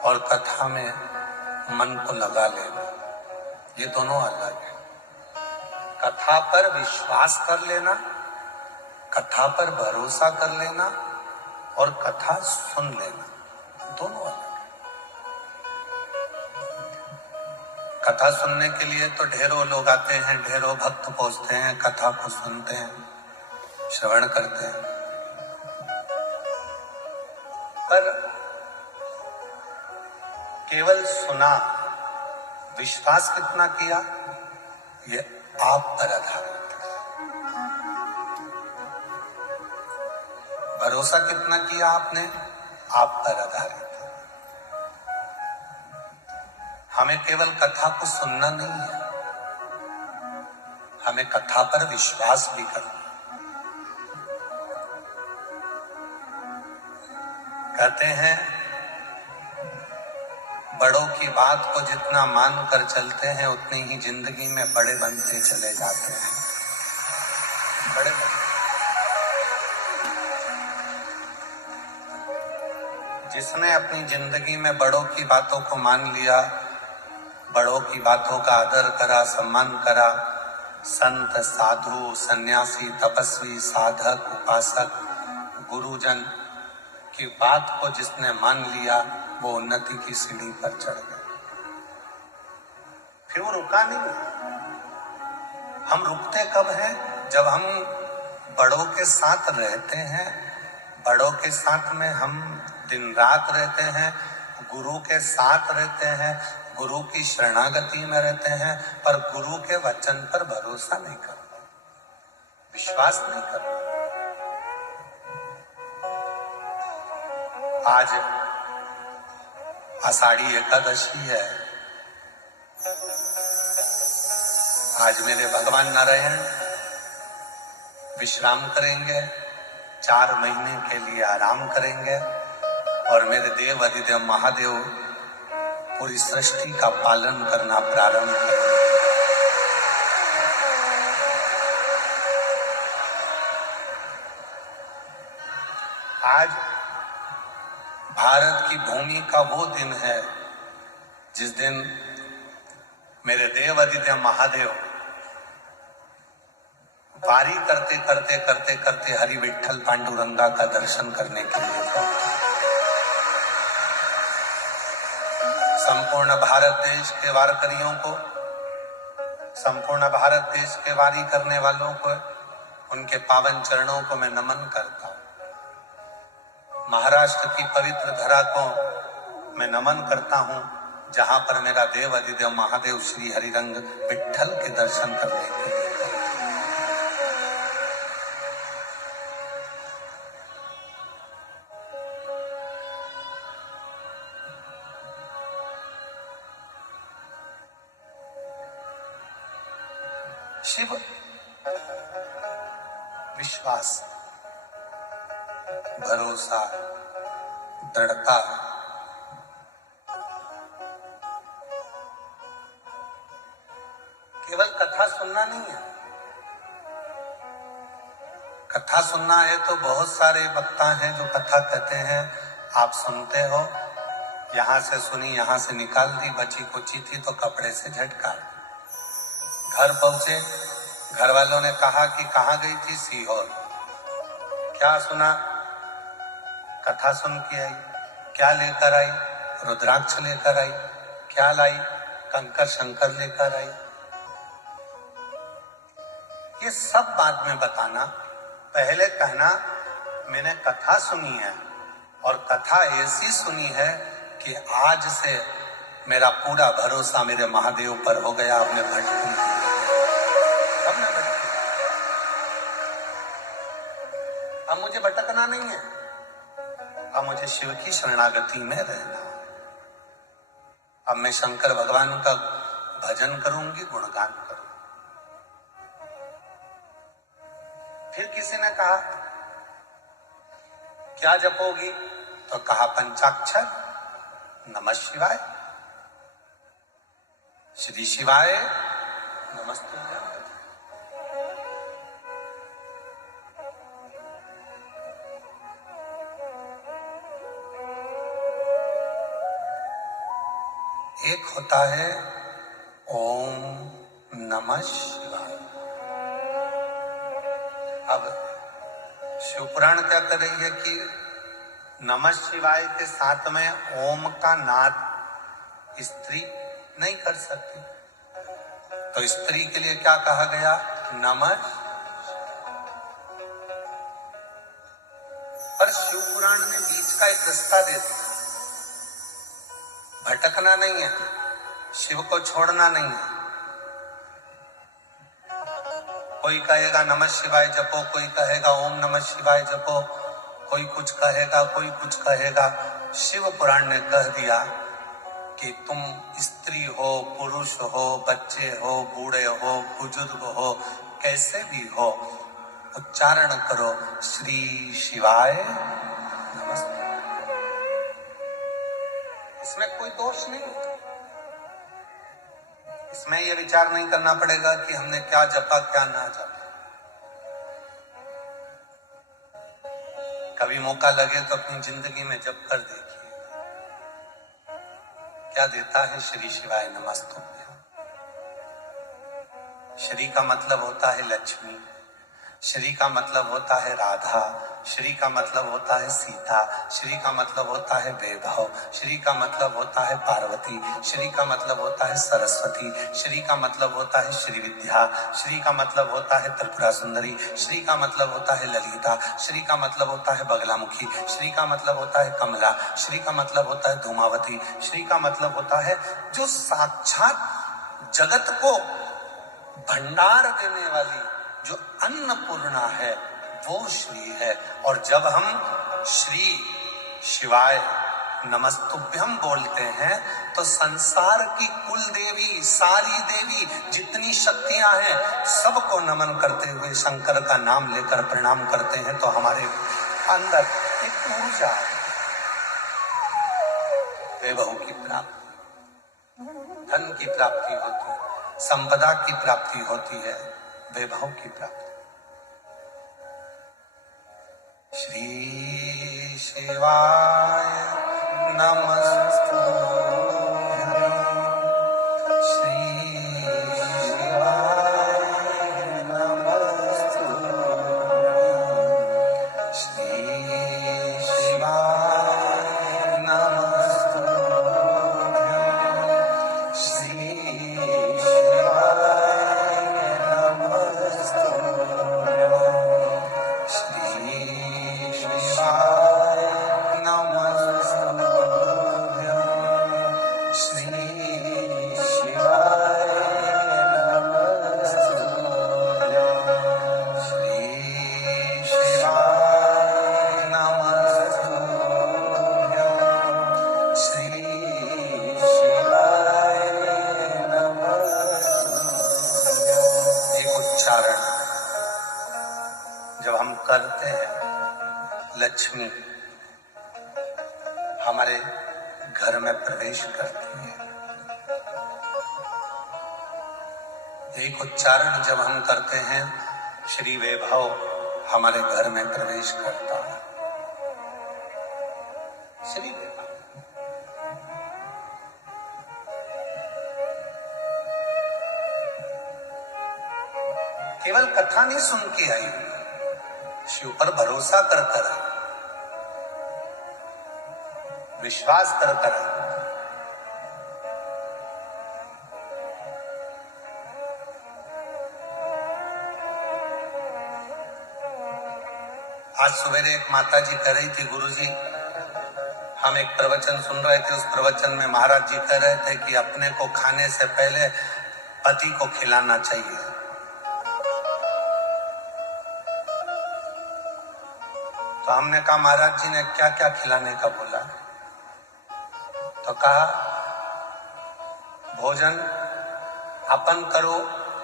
और कथा में मन को लगा लेना, ये दोनों अलग है। कथा पर विश्वास कर लेना, कथा पर भरोसा कर लेना और कथा सुन लेना, दोनों अलग है। कथा सुनने के लिए तो ढेरों लोग आते हैं, ढेरों भक्त पहुंचते हैं, कथा को सुनते हैं, श्रवण करते हैं, पर केवल सुना, विश्वास कितना किया ये आप पर आधारित है। भरोसा कितना किया आपने, आप पर आधारित है। हमें केवल कथा को सुनना नहीं है, हमें कथा पर विश्वास भी करना। कहते हैं बड़ों की बात को जितना मान कर चलते हैं उतनी ही जिंदगी में बड़े बनते चले जाते हैं। बड़े जिसने अपनी जिंदगी में बड़ों की बातों को मान लिया, बड़ों की बातों का आदर करा, सम्मान करा, संत साधु सन्यासी तपस्वी साधक उपासक गुरुजन की बात को जिसने मान लिया, वो उन्नति की सीढ़ी पर चढ़ गए। फिर वो रुका नहीं। हम रुकते कब हैं? जब हम बड़ों के साथ रहते हैं, बड़ों के साथ में हम दिन रात रहते हैं, गुरु के साथ रहते हैं, गुरु की शरणागति में रहते हैं, पर गुरु के वचन पर भरोसा नहीं करते, विश्वास नहीं करते। आज आषाढ़ी एकादशी है। आज मेरे भगवान नारायण विश्राम करेंगे, 4 महीने के लिए आराम करेंगे और मेरे देव अधिदेव महादेव पूरी सृष्टि का पालन करना प्रारंभ करेंगे। आज भारत की भूमि का वो दिन है जिस दिन मेरे देव अधिदेव महादेव वारी करते करते करते करते हरि विठ्ठल पांडुरंगा का दर्शन करने के लिए संपूर्ण भारत देश के वारकरियों को, संपूर्ण भारत देश के वारी करने वालों को, उनके पावन चरणों को मैं नमन करता हूं। महाराष्ट्र की पवित्र धरा को मैं नमन करता हूं, जहां पर मेरा देव अधिदेव महादेव श्री हरिरंग विठ्ठल के दर्शन करने के लिए। शिव विश्वास, भरोसा, दृढ़ता, केवल कथा सुनना नहीं है। कथा सुनना है तो बहुत सारे वक्ता हैं जो कथा कहते हैं, आप सुनते हो, यहां से सुनी यहां से निकाल दी, बची कुची थी तो कपड़े से झटका। घर पहुंचे, घर वालों ने कहा कि कहां गई थी? सीहोर। क्या सुना? कथा सुन के आई। क्या लेकर आई? रुद्राक्ष लेकर आई। क्या लाई? कंकर शंकर लेकर आई। ये सब बाद में बताना, पहले कहना मैंने कथा सुनी है और कथा ऐसी सुनी है कि आज से मेरा पूरा भरोसा मेरे महादेव पर हो गया। अब मैं भटकूंगी, अब मुझे भटकना नहीं है, अब मुझे शिव की शरणागति में रहना। अब मैं शंकर भगवान का भजन करूंगी, गुणगान करूंगी। फिर किसी ने कहा क्या जपोगी? तो कहा पंचाक्षर, नमः शिवाय, श्री शिवाय नमस्ते। एक होता है ओम नमः शिवाय। अब शिवपुराण क्या कर रही है कि नमः शिवाय के साथ में ओम का नाद स्त्री नहीं कर सकती, तो स्त्री के लिए क्या कहा गया, नमः। पर शिवपुराण ने बीच का एक रास्ता दे दिया, भटकना नहीं है, शिव को छोड़ना नहीं है। कोई कहेगा नमः शिवाय जपो, कोई कहेगा ओम नमः शिवाय जपो, कोई कुछ कहेगा, कोई कुछ कहेगा। शिव पुराण ने कह दिया कि तुम स्त्री हो, पुरुष हो, बच्चे हो, बूढ़े हो, बुजुर्ग हो, कैसे भी हो, उच्चारण करो श्री शिवाय नमस्ते। इसमें कोई दोष नहीं। इसमें यह विचार नहीं करना पड़ेगा कि हमने क्या जपा क्या ना जपा। कभी मौका लगे तो अपनी जिंदगी में जप कर देखिए, क्या देता है श्री शिवाय नमस्तुभ्यं। श्री का मतलब होता है लक्ष्मी, श्री का मतलब होता है राधा, श्री का मतलब होता है सीता, श्री का मतलब होता है वैभव, श्री का मतलब होता है पार्वती, श्री का मतलब होता है सरस्वती, श्री का मतलब होता है श्री विद्या, श्री का मतलब होता है त्रिपुरा सुंदरी, श्री का मतलब होता है ललिता, श्री का मतलब होता है बगलामुखी, श्री का मतलब होता है कमला, श्री का मतलब होता है धूमावती, श्री का मतलब होता है जो साक्षात जगत को भंडार देने वाली जो अन्नपूर्णा है, वो श्री है। और जब हम श्री शिवाय नमस्तुभ्यम बोलते हैं तो संसार की कुल देवी, सारी देवी, जितनी शक्तियां हैं, सबको नमन करते हुए शंकर का नाम लेकर प्रणाम करते हैं। तो हमारे अंदर एक ऊर्जा है, वैभव की प्राप्ति, धन की प्राप्ति होती है, संपदा की प्राप्ति होती है, वैभव की प्राप्ति। श्री शिवाय नमस्तुभ्यं, श्री शिवाय नमस्तुभ्यं, श्री शिवाय नमस्तुभ्यं, श्री जब हम करते हैं, लक्ष्मी हमारे घर में प्रवेश करती है। एक उच्चारण जब हम करते हैं, श्री वैभव हमारे घर में प्रवेश करता है। श्री वैभव केवल कथा नहीं सुन के आई, शिव पर भरोसा कर कर, विश्वास कर कर। आज सवेरे एक माता जी कह रही थी, गुरुजी हम एक प्रवचन सुन रहे थे, उस प्रवचन में महाराज जी कह रहे थे कि अपने को खाने से पहले पति को खिलाना चाहिए। तो हमने कहा महाराज जी ने क्या क्या खिलाने का बोला? तो कहा भोजन अपन करो,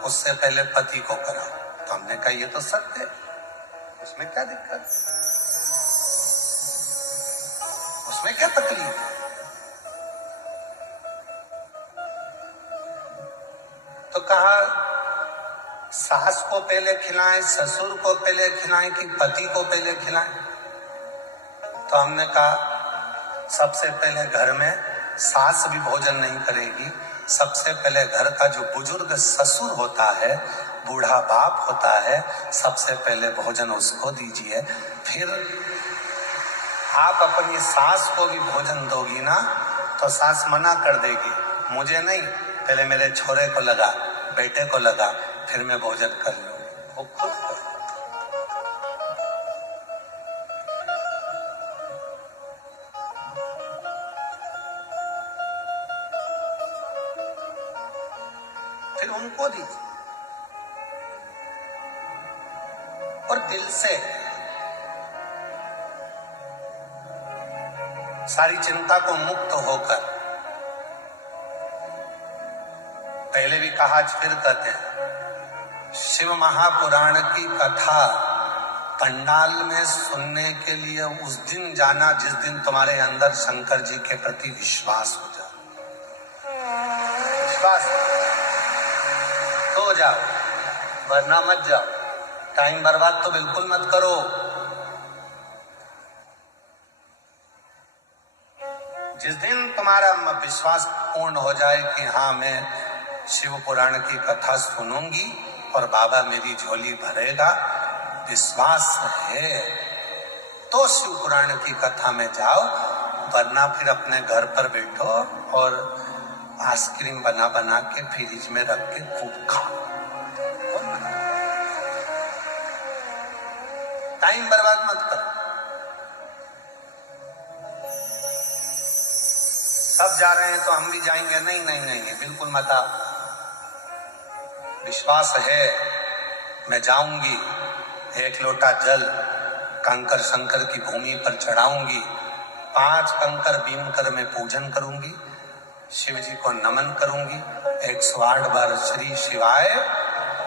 उससे पहले पति को कराओ। तो हमने कहा ये तो सत्य है, उसमें क्या दिक्कत, उसमें क्या तकलीफ है? तो कहा सास को पहले खिलाएं, ससुर को पहले खिलाएं कि पति को पहले खिलाएं? तो हमने कहा सबसे पहले घर में सास भी भोजन नहीं करेगी। सबसे पहले घर का जो बुजुर्ग ससुर होता है, बूढ़ा बाप होता है, सबसे पहले भोजन उसको दीजिए। फिर आप अपनी सास को भी भोजन दोगी ना तो सास मना कर देगी, मुझे नहीं, पहले मेरे छोरे को लगा, बेटे को लगा, फिर मैं भोजन कर लूंगी। वो खुद कर। फिर उनको दीजिए और दिल से सारी चिंता को मुक्त होकर, पहले भी कहा आज फिर कहते हैं, शिव महापुराण की कथा पंडाल में सुनने के लिए उस दिन जाना जिस दिन तुम्हारे अंदर शंकर जी के प्रति विश्वास हो जाए। विश्वास तो जाओ, वरना मत जाओ। टाइम बर्बाद तो बिल्कुल मत करो। जिस दिन तुम्हारा विश्वास पूर्ण हो जाए कि हाँ मैं शिव पुराण की कथा सुनूंगी और बाबा मेरी झोली भरेगा, विश्वास है तो शिव पुराण की कथा में जाओ, वरना फिर अपने घर पर बैठो और आइसक्रीम बना बना के फ्रिज में रख के खूब खाओ। टाइम बर्बाद मत करो। सब जा रहे हैं तो हम भी जाएंगे, नहीं नहीं नहीं, बिल्कुल मत आओ। विश्वास है मैं जाऊंगी, एक लोटा जल कंकर शंकर की भूमि पर चढ़ाऊंगी, 5 कंकर बीन कर मैं पूजन करूंगी, शिव जी को नमन करूंगी, 108 बार श्री शिवाय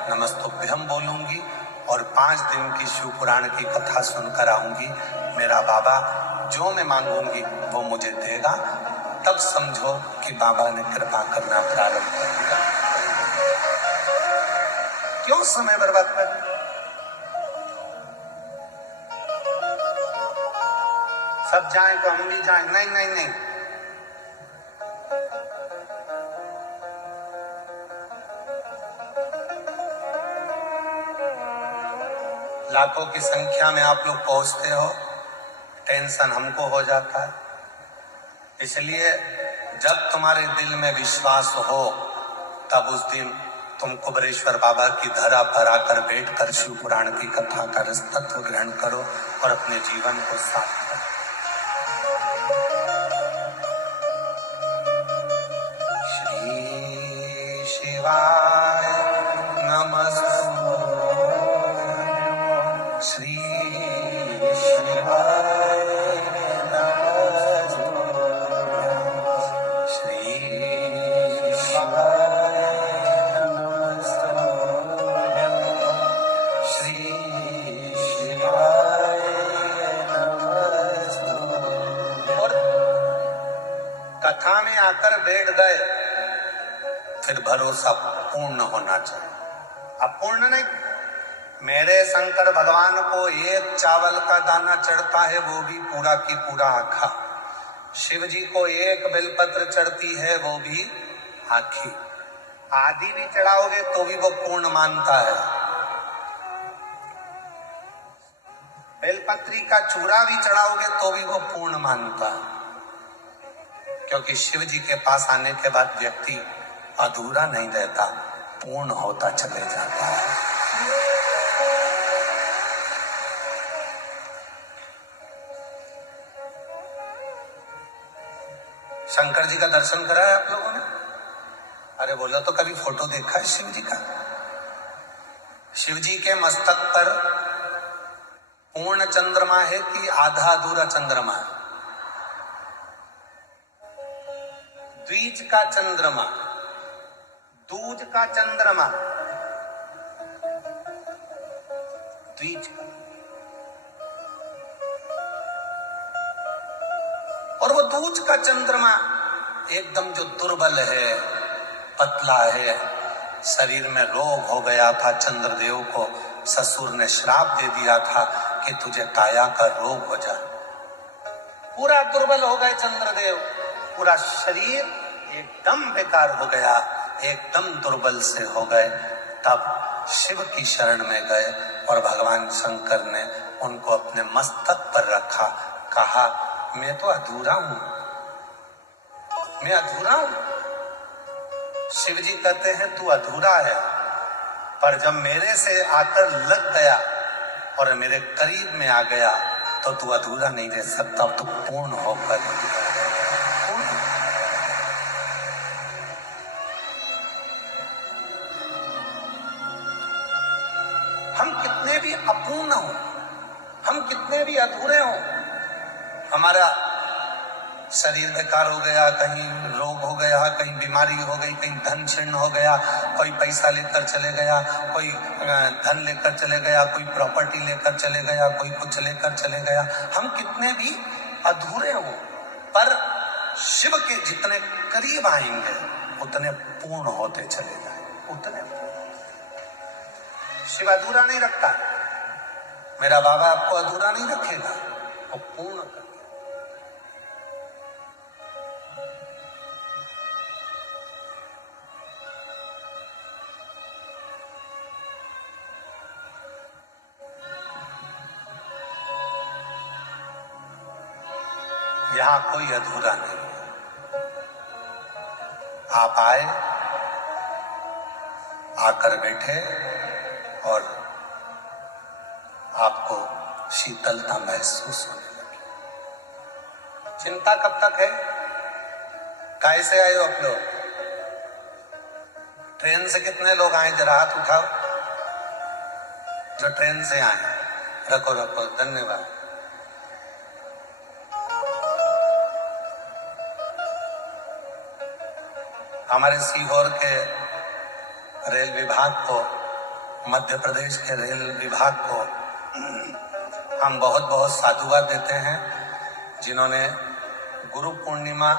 नमस्तुभ्यम बोलूंगी और 5 दिन की शिव पुराण की कथा सुनकर आऊंगी। मेरा बाबा जो मैं मांगूंगी वो मुझे देगा। तब समझो कि बाबा ने कृपा करना प्रारंभ कर दिया। क्यों समय बर्बाद कर? सब जाएं तो हम भी जाएं, नहीं नहीं नहीं। लाखों की संख्या में आप लोग पहुंचते हो, टेंशन हमको हो जाता है। इसलिए जब तुम्हारे दिल में विश्वास हो तब उस दिन तुम कुबरेश्वर बाबा की धरा पर आकर बैठकर शिव पुराण की कथा का रस तत्व ग्रहण करो और अपने जीवन को साफ करो। श्री शिवाय नमस्तु, श्री शिवाय नमस्तु, श्री शिवाय नमस्तु, श्री शिवाय नमस्तु। और कथा में आकर बैठ गए, फिर भरोसा पूर्ण होना चाहिए। अपूर्ण नहीं। मेरे शंकर भगवान को एक चावल का दाना चढ़ता है, वो भी पूरा की पूरा आखा। शिव जी को एक बेलपत्र चढ़ती है, वो भी आखी। आदि भी चढ़ाओगे तो भी वो पूर्ण मानता है। बेलपत्री का चूरा भी चढ़ाओगे तो भी वो पूर्ण मानता है, क्योंकि शिव जी के पास आने के बाद व्यक्ति अधूरा नहीं रहता, पूर्ण होता चले जाता है। शंकर जी का दर्शन करा है आप लोगों ने? अरे बोलो तो कभी फोटो देखा है शिव जी का? शिव जी के मस्तक पर पूर्ण चंद्रमा है कि आधा अधूरा चंद्रमा है? द्विज का चंद्रमा, दूज का चंद्रमा, द्विज का। और वो दूज का चंद्रमा एकदम जो दुर्बल है, पतला है, शरीर में रोग हो गया था, चंद्रदेव को ससुर ने श्राप दे दिया था कि तुझे काया का रोग हो जाए। पूरा दुर्बल हो गए चंद्रदेव, पूरा शरीर एकदम बेकार हो गया, एकदम दुर्बल से हो गए, तब शिव की शरण में गए और भगवान शंकर ने उनको अपने मस्तक पर रखा। कहा, मैं तो अधूरा हूं, मैं अधूरा हूं। शिव जी कहते हैं तू अधूरा है, पर जब मेरे से आकर लग गया और मेरे करीब में आ गया तो तू अधूरा नहीं रह सकता, तू पूर्ण होकर हम कितने भी अपूर्ण हो, हम कितने भी अधूरे हो, हमारा शरीर बेकार हो गया, कहीं रोग हो गया, कहीं बीमारी हो गई, कहीं धन क्षीण हो गया, कोई पैसा लेकर चले गया, कोई धन लेकर चले गया, कोई प्रॉपर्टी लेकर चले गया, कोई कुछ लेकर चले गया, हम कितने भी अधूरे हो, पर शिव के जितने करीब आएंगे उतने पूर्ण होते चले जाए, उतने। शिव अधूरा नहीं रखता, मेरा बाबा आपको अधूरा नहीं रखेगा, वो पूर्ण कर। यहां कोई अधूरा नहीं है। आप आए, आकर बैठे और आपको शीतलता महसूस होने लगी। चिंता कब तक है? कैसे आए हो आप लोग? ट्रेन से कितने लोग आए, जरा हाथ उठाओ जो ट्रेन से आए। रखो रखो, धन्यवाद। हमारे सीहोर के रेल विभाग को, मध्य प्रदेश के रेल विभाग को हम बहुत बहुत साधुवाद देते हैं, जिन्होंने गुरु पूर्णिमा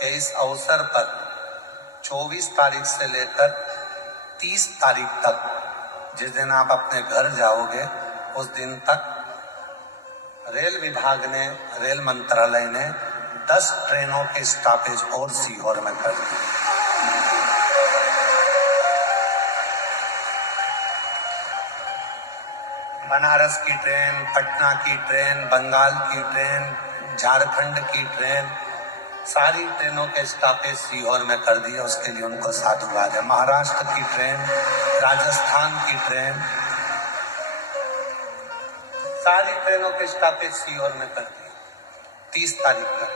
के इस अवसर पर 24 तारीख से लेकर 30 तारीख तक, जिस दिन आप अपने घर जाओगे उस दिन तक रेल विभाग ने, रेल मंत्रालय ने 10 ट्रेनों के स्टॉपेज और सीहोर में कर दिए। बनारस की ट्रेन, पटना की ट्रेन, बंगाल की ट्रेन, झारखंड की ट्रेन, सारी ट्रेनों के स्टॉपेज सीहोर में कर दिए, उसके लिए उनको साधुवाद है। महाराष्ट्र की ट्रेन, राजस्थान की ट्रेन, सारी ट्रेनों के स्टॉपेज सीहोर में कर दिए 30 तारीख तक,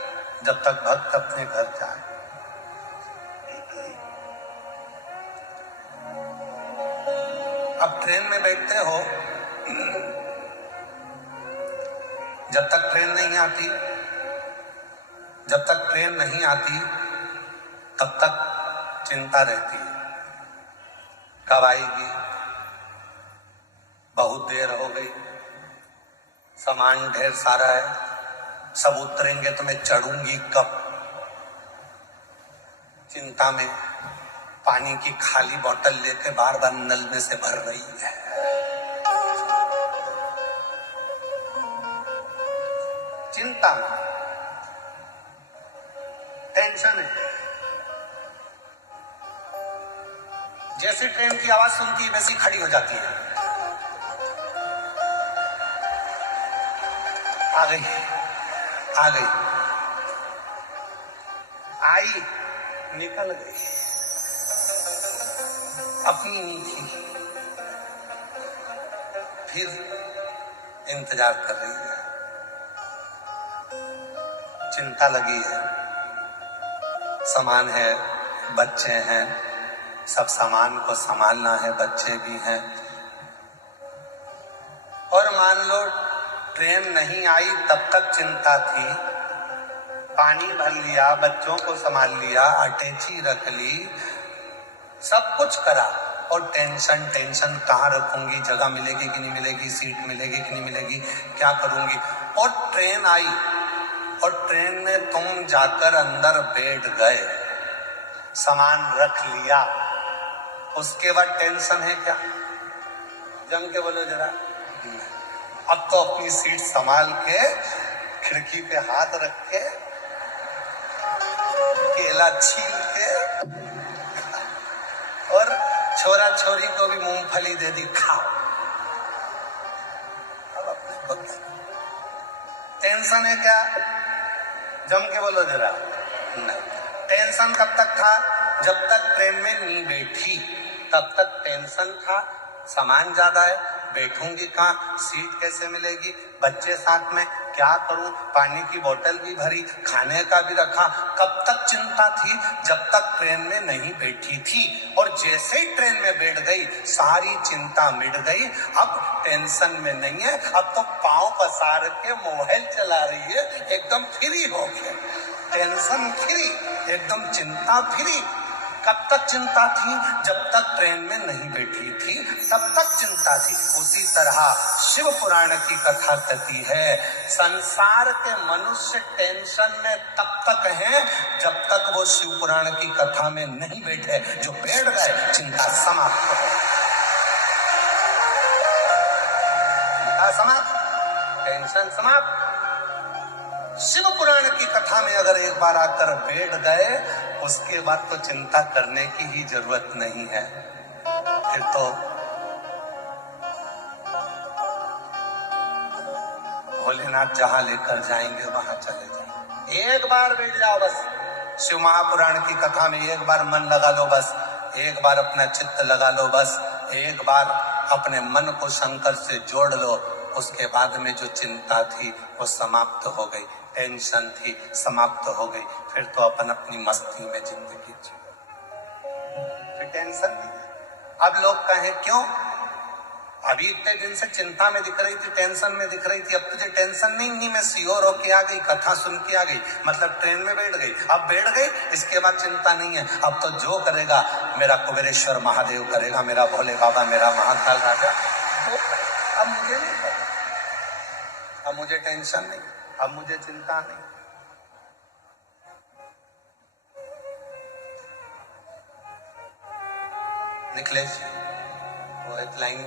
जब तक भक्त अपने घर जाए। अब ट्रेन में बैठते हो, जब तक ट्रेन नहीं आती, जब तक ट्रेन नहीं आती तब तक चिंता रहती है, कब आएगी, बहुत देर हो गई, सामान ढेर सारा है, सब उतरेंगे तो मैं चढ़ूंगी कब। चिंता में पानी की खाली बोतल लेके बार बार नल में से भर रही है। चिंता में, टेंशन है। जैसे ट्रेन की आवाज सुनती है वैसी खड़ी हो जाती है। आ गई, आ गई, आई, निकल गई, अपनी नहीं थी, फिर इंतजार कर रही है। चिंता लगी है, सामान है, बच्चे हैं, सब सामान को संभालना है, बच्चे भी हैं। और मान लो ट्रेन नहीं आई तब तक चिंता थी, पानी भर लिया, बच्चों को संभाल लिया, अटैची रख ली, सब कुछ करा, और टेंशन टेंशन, कहाँ रखूंगी, जगह मिलेगी कि नहीं मिलेगी, सीट मिलेगी कि नहीं मिलेगी, क्या करूंगी। और ट्रेन आई और ट्रेन में तुम जाकर अंदर बैठ गए, सामान रख लिया, उसके बाद टेंशन है क्या? जम के बोलो जरा। अब तो अपनी सीट संभाल के, खिड़की पे हाथ रख के केला छील के और छोरा छोरी को भी मूंगफली दे दी, खाओ। अब अपने को टेंशन है क्या? जम के बोलो जरा। नहीं, टेंशन कब तक था? जब तक ट्रेन में नहीं बैठी तब तक टेंशन था। सामान ज्यादा है, बैठूंगी कहाँ, सीट कैसे मिलेगी, बच्चे साथ में, क्या करूं, पानी की बोतल भी भरी, खाने का भी रखा। कब तक चिंता थी? जब तक ट्रेन में नहीं बैठी थी। और जैसे ही ट्रेन में बैठ गई सारी चिंता मिट गई। अब टेंशन में नहीं है, अब तो पांव पसार के मोबाइल चला रही है, एकदम फ्री हो गया। टेंशन फ्री, एकदम चिंता फ्री। कब तक चिंता थी? जब तक ट्रेन में नहीं बैठी थी तब तक चिंता थी। उसी तरह शिव पुराण की कथा कहती है, संसार के मनुष्य टेंशन में तब तक हैं जब तक वो शिव पुराण की कथा में नहीं बैठे। जो बैठ गए चिंता समाप्त हो गई, चिंता समाप्त, टेंशन समाप्त। शिव पुराण की कथा में अगर एक बार आकर बैठ गए उसके बाद तो चिंता करने की ही जरूरत नहीं है। फिर तो भोलेनाथ जहां लेकर जाएंगे वहां चले जाएंगे। एक बार बैठ जाओ बस, शिव महापुराण की कथा में एक बार मन लगा लो बस, एक बार अपना चित्त लगा लो बस, एक बार अपने मन को शंकर से जोड़ लो। उसके बाद में जो चिंता थी वो समाप्त हो गई, टेंशन थी समाप्त हो गई। फिर तो अपन अपनी मस्ती में जिंदगी जी, फिर टेंशन नहीं। अब लोग कहें क्यों, अभी इतने दिन से चिंता में दिख रही थी, टेंशन में दिख रही थी, अब तुझे टेंशन नहीं? मैं सियोर होके आ गई, कथा सुन के आ गई, मतलब ट्रेन में बैठ गई, अब बैठ गई, इसके बाद चिंता नहीं है। अब तो जो करेगा मेरा कुबेरेश्वर महादेव करेगा, मेरा भोले बाबा, मेरा महाकाल राजा। अब मुझे नहीं पता, अब मुझे टेंशन नहीं, अब मुझे चिंता नहीं। निकले वो एक लाइन,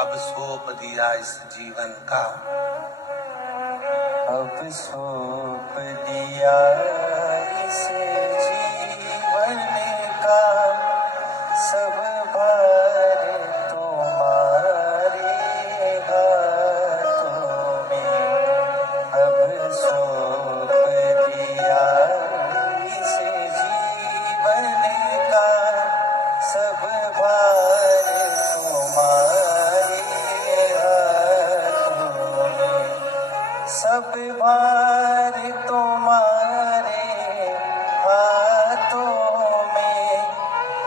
अब सौंप दिया इस जीवन का, अब सौंप दिया इस जीवन का, सब भार तुम्हारे हाथों में। अब सौंप दिया इस जीवन का, सब भार तुम्हारे हाथों में। सब भार तुम्हारे हाथों में,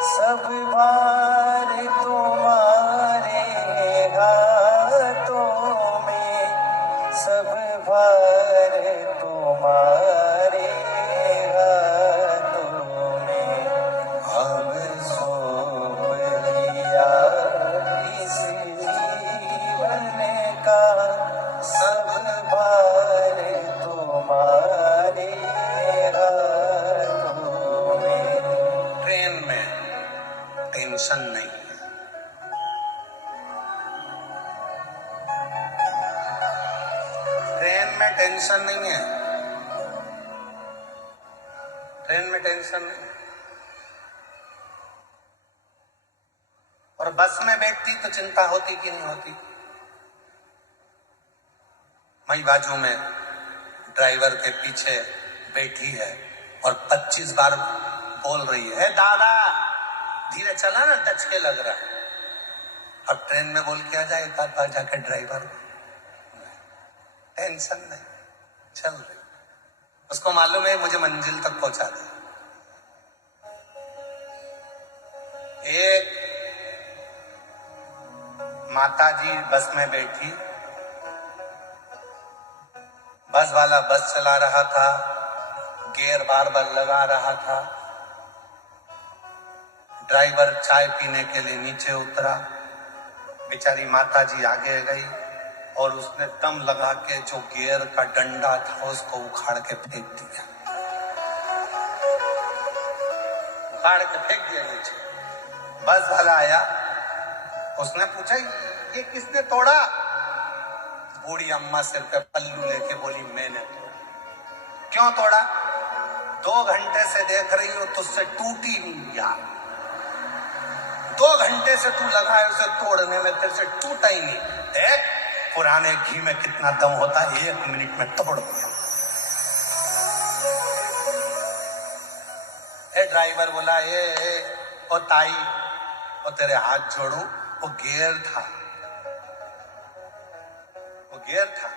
सब भार तुम्हारे हाथों में, सब भार तुम्हारे हाथों में। अब सौंप दिया इस जीवन का, सब भार तुम्हारे हाथों में। ट्रेन में टेंशन नहीं है। ट्रेन में टेंशन नहीं है, ट्रेन में टेंशन नहीं। और बस में बैठती तो चिंता होती कि नहीं होती? वही बाजू में ड्राइवर के पीछे बैठी है और 25 बार बोल रही है, दादा धीरे चला ना, टचके लग रहा है। अब ट्रेन में बोल के आ जाए एक बार जाकर ड्राइवर, टेंशन नहीं, चल रही, उसको मालूम है मुझे मंजिल तक पहुंचा दे। एक माताजी बस में बैठी, बस वाला बस चला रहा था, गियर बार बार लगा रहा था। ड्राइवर चाय पीने के लिए नीचे उतरा, बेचारी माताजी आगे गई और उसने दम लगा के जो गियर का डंडा था उसको उखाड़ के फेंक दिया, उखाड़ के फेंक दिया नीचे। बस वाला आया, उसने पूछा ये किसने तोड़ा? बूढ़ी अम्मा सिर पे पल्लू लेके बोली मैंने तोड़ा। क्यों तोड़ा? 2 घंटे से देख रही हो, तुझसे टूटी नहीं यार। 2 घंटे से तू लगा है उसे तोड़ने में, तेरे से टूटा ही नहीं। देख पुराने घी में कितना दम होता है, 1 मिनट में तोड़ दिया। ड्राइवर बोला ओ ताई, वो तेरे हाथ जोड़ू, वो गियर था, वो गियर था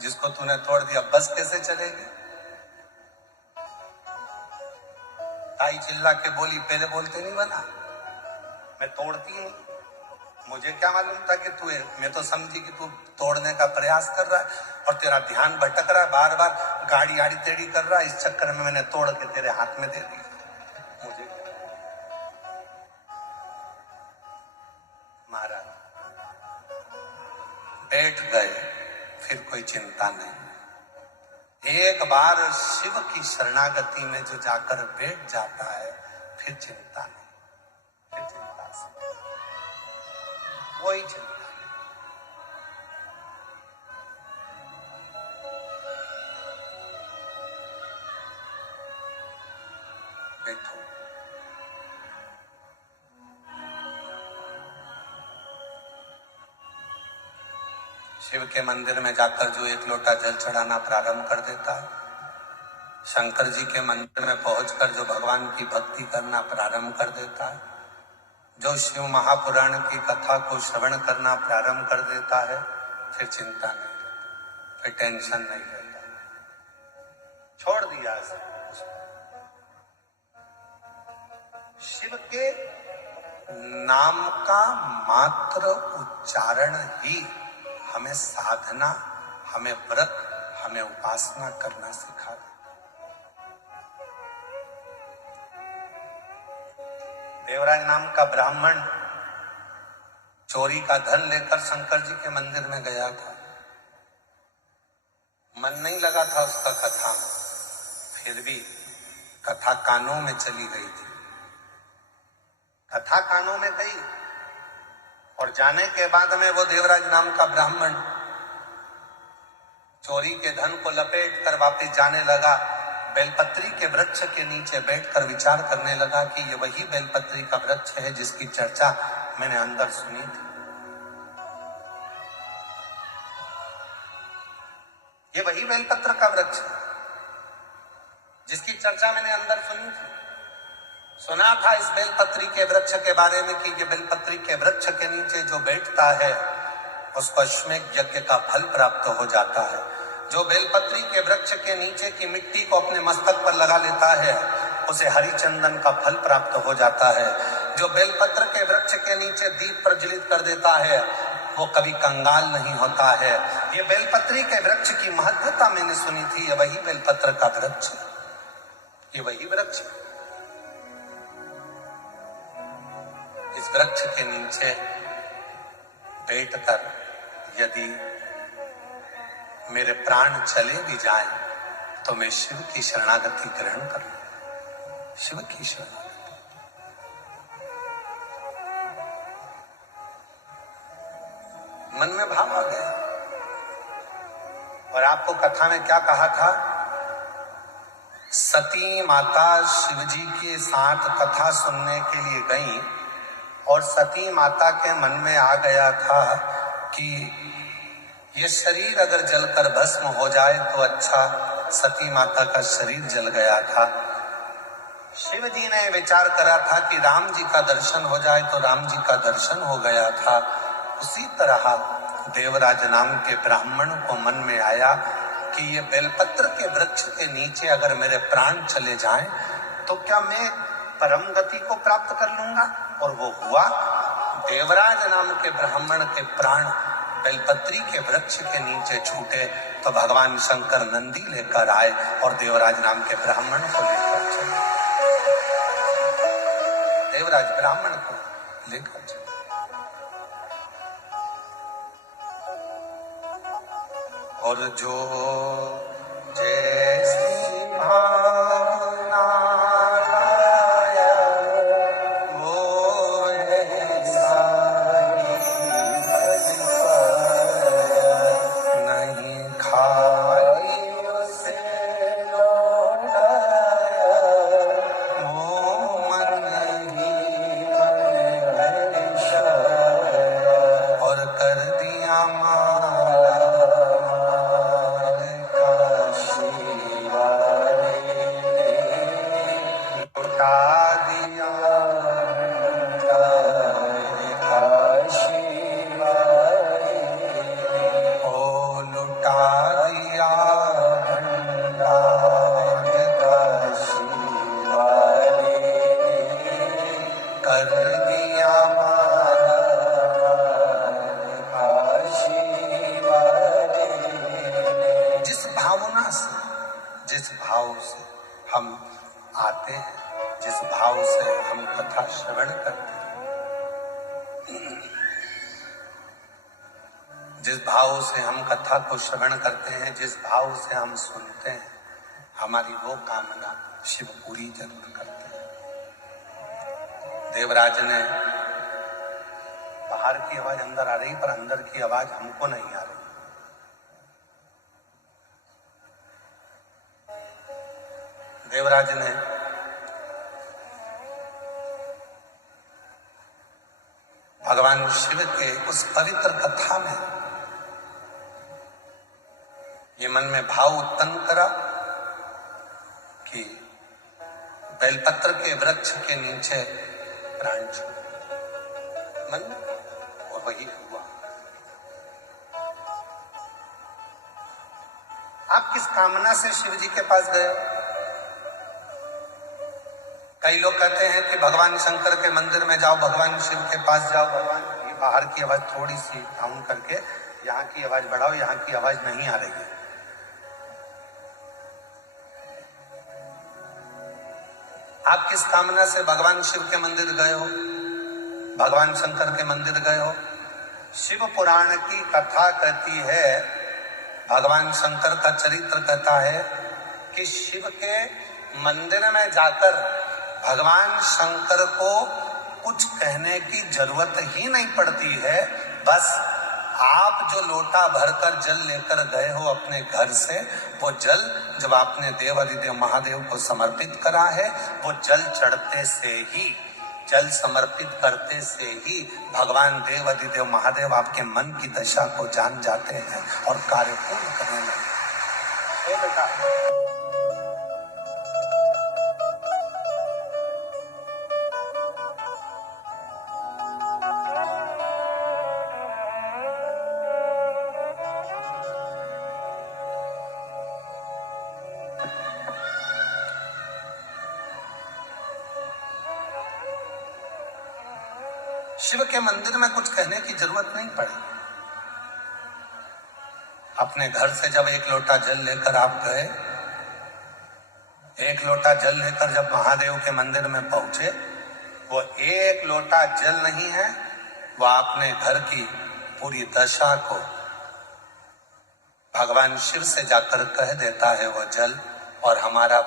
जिसको तूने तोड़ दिया, बस कैसे चलेगी? ताई चिल्ला के बोली, पहले बोलते नहीं बना, मैं तोड़ती नहीं, मुझे क्या मालूम था कि तू है। मैं तो समझी कि तू तोड़ने का प्रयास कर रहा है और तेरा ध्यान भटक रहा है, बार बार गाड़ी आड़ी टेढ़ी कर रहा है, इस चक्कर में मैंने तोड़ के तेरे हाथ में दे दी। मुझे महाराज बैठ गए, फिर कोई चिंता नहीं। एक बार शिव की शरणागति में जो जाकर बैठ जाता है, फिर चिंता नहीं, फिर चिंता से कोई चिंता नहीं। बैठो। शिव के मंदिर में जाकर जो 1 लोटा जल चढ़ाना प्रारंभ कर देता है, शंकर जी के मंदिर में पहुंचकर जो भगवान की भक्ति करना प्रारंभ कर देता है, जो शिव महापुराण की कथा को श्रवण करना प्रारंभ कर देता है, फिर चिंता नहीं रहती, फिर टेंशन नहीं रहता, छोड़ दिया सब। शिव के नाम का मात्र उच्चारण ही हमें साधना, हमें व्रत, हमें उपासना करना सिखा देता। देवराज नाम का ब्राह्मण चोरी का धन लेकर शंकर जी के मंदिर में गया था। मन नहीं लगा था उसका कथा में, फिर भी कथा कानों में चली गई थी। कथा कानों में गई और जाने के बाद में वो देवराज नाम का ब्राह्मण चोरी के धन को लपेट कर वापिस जाने लगा। बेलपत्री के वृक्ष के नीचे बैठकर विचार करने लगा कि ये वही बेलपत्री का वृक्ष है जिसकी चर्चा मैंने अंदर सुनी थी। ये वही बेलपत्र का वृक्ष है जिसकी चर्चा मैंने अंदर सुनी थी। सुना था इस बेलपत्री के वृक्ष के बारे में कि ये बेलपत्री के वृक्ष के नीचे जो बैठता है उसको अश्वमेध यज्ञ का फल प्राप्त हो जाता है। जो बेलपत्री के वृक्ष के नीचे की मिट्टी को अपने मस्तक पर लगा लेता है उसे हरिचंदन का फल प्राप्त हो जाता है। जो बेलपत्र के वृक्ष के नीचे दीप प्रज्वलित कर देता है वो कभी कंगाल नहीं होता है। ये बेलपत्री के वृक्ष की महत्वता मैंने सुनी थी। ये वही बेलपत्र का वृक्ष, ये वही वृक्ष। इस वृक्ष के नीचे बैठकर यदि मेरे प्राण चले भी जाएं तो मैं शिव की शरणागति ग्रहण करूं। शिव की शरणागति मन में भाव आ गया। और आपको कथा में क्या कहा था? सती माता शिवजी के साथ कथा सुनने के लिए गई और सती माता के मन में आ गया था कि ये शरीर अगर जलकर भस्म हो जाए तो अच्छा। सती माता का शरीर जल गया था। शिव जी ने विचार करा था कि राम जी का दर्शन हो जाए तो राम जी का दर्शन हो गया था। उसी तरह देवराज नाम के ब्राह्मण को मन में आया कि ये बेलपत्र के वृक्ष के नीचे अगर मेरे प्राण चले जाएं तो क्या मैं परम गति को प्राप्त कर लूंगा। और वो हुआ। देवराज नाम के ब्राह्मण के प्राण बेलपत्री के वृक्ष के नीचे छूटे तो भगवान शंकर नंदी लेकर आए और देवराज नाम के ब्राह्मण को लेकर चले। देवराज ब्राह्मण को लेकर चले। और जो जैसी भावना हम आते हैं, जिस भाव से हम कथा श्रवण करते हैं, जिस भाव से हम कथा को श्रवण करते हैं, जिस भाव से हम सुनते हैं, हमारी वो कामना शिव पूरी जरूर करते हैं। देवराज ने बाहर की आवाज अंदर आ रही, पर अंदर की आवाज हमको नहीं आ रही। देवराज ने भगवान शिव के उस पवित्र कथा में ये मन में भाव उत्पन्न करा कि बेलपत्र के वृक्ष के नीचे प्राण छूटे मन, और वही हुआ। आप किस कामना से शिव जी के पास गए? कई लोग कहते हैं कि भगवान शंकर के मंदिर में जाओ, भगवान शिव के पास जाओ, भगवान ये बाहर की आवाज थोड़ी सी डाउन करके यहाँ की आवाज बढ़ाओ, यहाँ की आवाज नहीं आ रही है। आप किस कामना से भगवान शिव के मंदिर गए हो, भगवान शंकर के मंदिर गए हो? शिव पुराण की कथा कहती है, भगवान शंकर का चरित्र कहता है कि शिव के मंदिर में जाकर भगवान शंकर को कुछ कहने की जरूरत ही नहीं पड़ती है। बस आप जो लोटा भरकर जल लेकर गए हो अपने घर से, वो जल जब आपने देवाधिदेव महादेव को समर्पित करा है, वो जल चढ़ते से ही, जल समर्पित करते से ही भगवान देवाधिदेव महादेव आपके मन की दशा को जान जाते हैं और कार्य पूर्ण करने लगते। शिव के मंदिर में कुछ कहने की जरूरत नहीं पड़ी। अपने घर से जब एक लोटा जल लेकर आप गए, एक लोटा जल लेकर जब महादेव के मंदिर में पहुंचे, वो एक लोटा जल नहीं है, वो आपने घर की पूरी दशा को भगवान शिव से जाकर कह देता है वो जल, और हमारा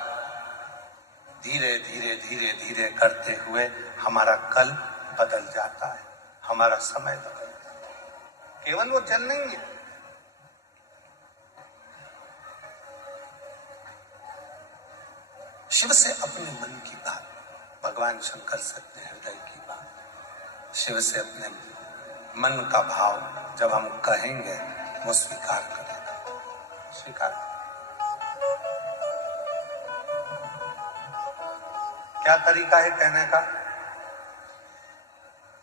धीरे धीरे धीरे धीरे करते हुए हमारा कल बदल जाता है, हमारा समय बदल जाता है। केवल वो जल नहीं है, शिव से अपने मन की बात, भगवान शंकर से अपने हृदय की बात, शिव से अपने मन का भाव जब हम कहेंगे, वो स्वीकार करेगा, स्वीकार। क्या तरीका है कहने का?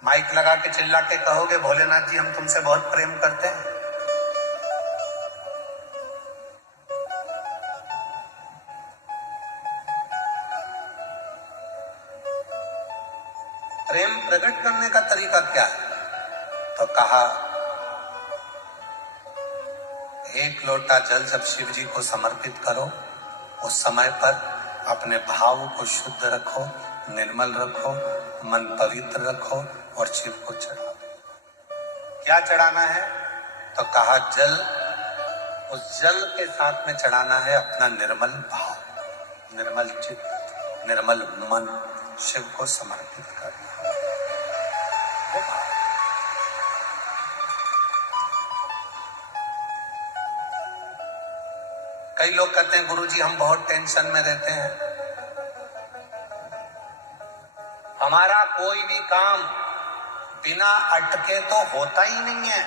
माइक लगा के चिल्ला के कहोगे, भोलेनाथ जी हम तुमसे बहुत प्रेम करते हैं? प्रेम प्रकट करने का तरीका क्या है? तो कहा, एक लोटा जल जब शिव जी को समर्पित करो, उस समय पर अपने भाव को शुद्ध रखो, निर्मल रखो, मन पवित्र रखो और शिव को चढ़ाओ। क्या चढ़ाना है? तो कहा जल, उस जल के साथ में चढ़ाना है अपना निर्मल भाव, निर्मल चित्त, निर्मल मन, शिव को समर्पित करना। वो भाव। कई लोग कहते हैं गुरुजी हम बहुत टेंशन में रहते हैं, हमारा कोई भी काम बिना अटके तो होता ही नहीं है,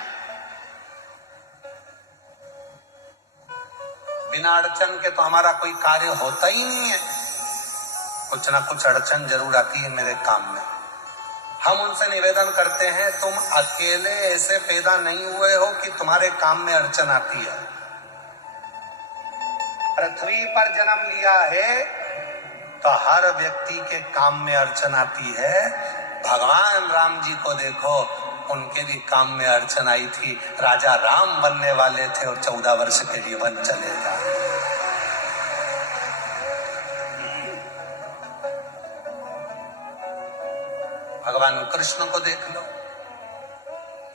बिना अड़चन के तो हमारा कोई कार्य होता ही नहीं है। कुछ ना कुछ अड़चन जरूर आती है मेरे काम में। हम उनसे निवेदन करते हैं, तुम अकेले ऐसे पैदा नहीं हुए हो कि तुम्हारे काम में अड़चन आती है। पृथ्वी पर जन्म लिया है तो हर व्यक्ति के काम में अड़चन आती है। भगवान राम जी को देखो, उनके भी काम में अड़चन आई थी। राजा राम बनने वाले थे और 14 वर्ष के लिए वन चले गए। भगवान कृष्ण को देख लो,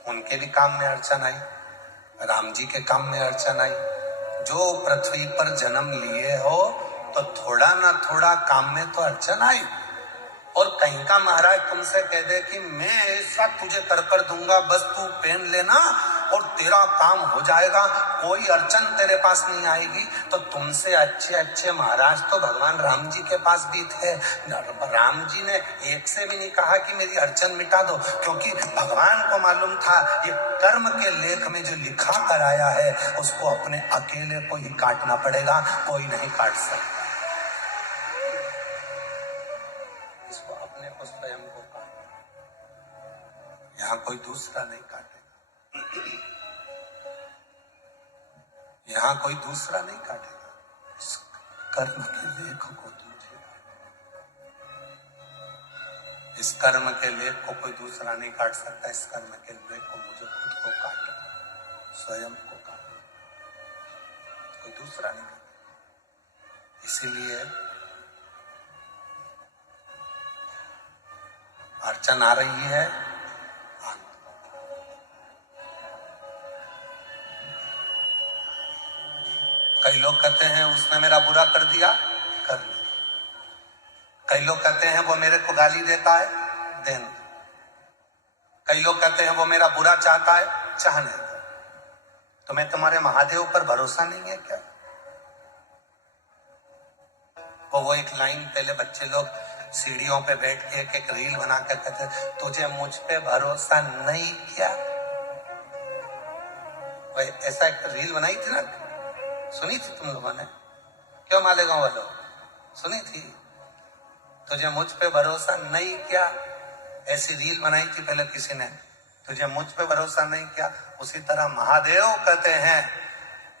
उनके भी काम में अड़चन आई, राम जी के काम में अड़चन आई। जो पृथ्वी पर जन्म लिए हो तो थोड़ा ना थोड़ा काम में तो अड़चन आई। और कहीं का महाराज तुमसे कह दे कि मैं ऐसा तुझे कर कर दूंगा, बस तू पेन लेना और तेरा काम हो जाएगा, कोई अड़चन तेरे पास नहीं आएगी, तो तुमसे अच्छे अच्छे महाराज तो भगवान राम जी के पास भी थे। राम जी ने एक से भी नहीं कहा कि मेरी अड़चन मिटा दो, क्योंकि भगवान को मालूम था ये कर्म के लेख में जो लिखा कर आया है उसको अपने अकेले को ही काटना पड़ेगा, कोई नहीं काट सकता। इसको अपने को स्वयं को काटना, यहाँ कोई दूसरा नहीं काटेगा, यहाँ कोई दूसरा नहीं काटेगा। इस कर्म के लेख को तुझे, इस कर्म के लेख को कोई दूसरा नहीं काट सकता। इस कर्म के लेख को मुझे खुद को काटना, स्वयं को काटना, कोई दूसरा नहीं काटेगा। इसीलिए अड़चन आ रही है, कई लोग कहते हैं उसने मेरा बुरा कर दिया, कर दिया। कई लोग कहते हैं वो मेरे को गाली देता है, देने। कई लोग कहते हैं वो मेरा बुरा चाहता है, चाहने दो। तुम्हें तुम्हारे महादेव पर भरोसा नहीं है क्या? वो एक लाइन पहले बच्चे लोग सीढ़ियों पे बैठ के एक रील बना कर कहते, तुझे मुझ पे भरोसा नहीं क्या? भाई ऐसा एक रील बनाई थी ना, सुनी थी तुम लोगों ने? क्यों मालेगांव वालों, सुनी थी? तुझे मुझ पे भरोसा नहीं क्या? ऐसी रील बनाई थी पहले किसी ने, तुझे मुझ पे भरोसा नहीं क्या? उसी तरह महादेव कहते हैं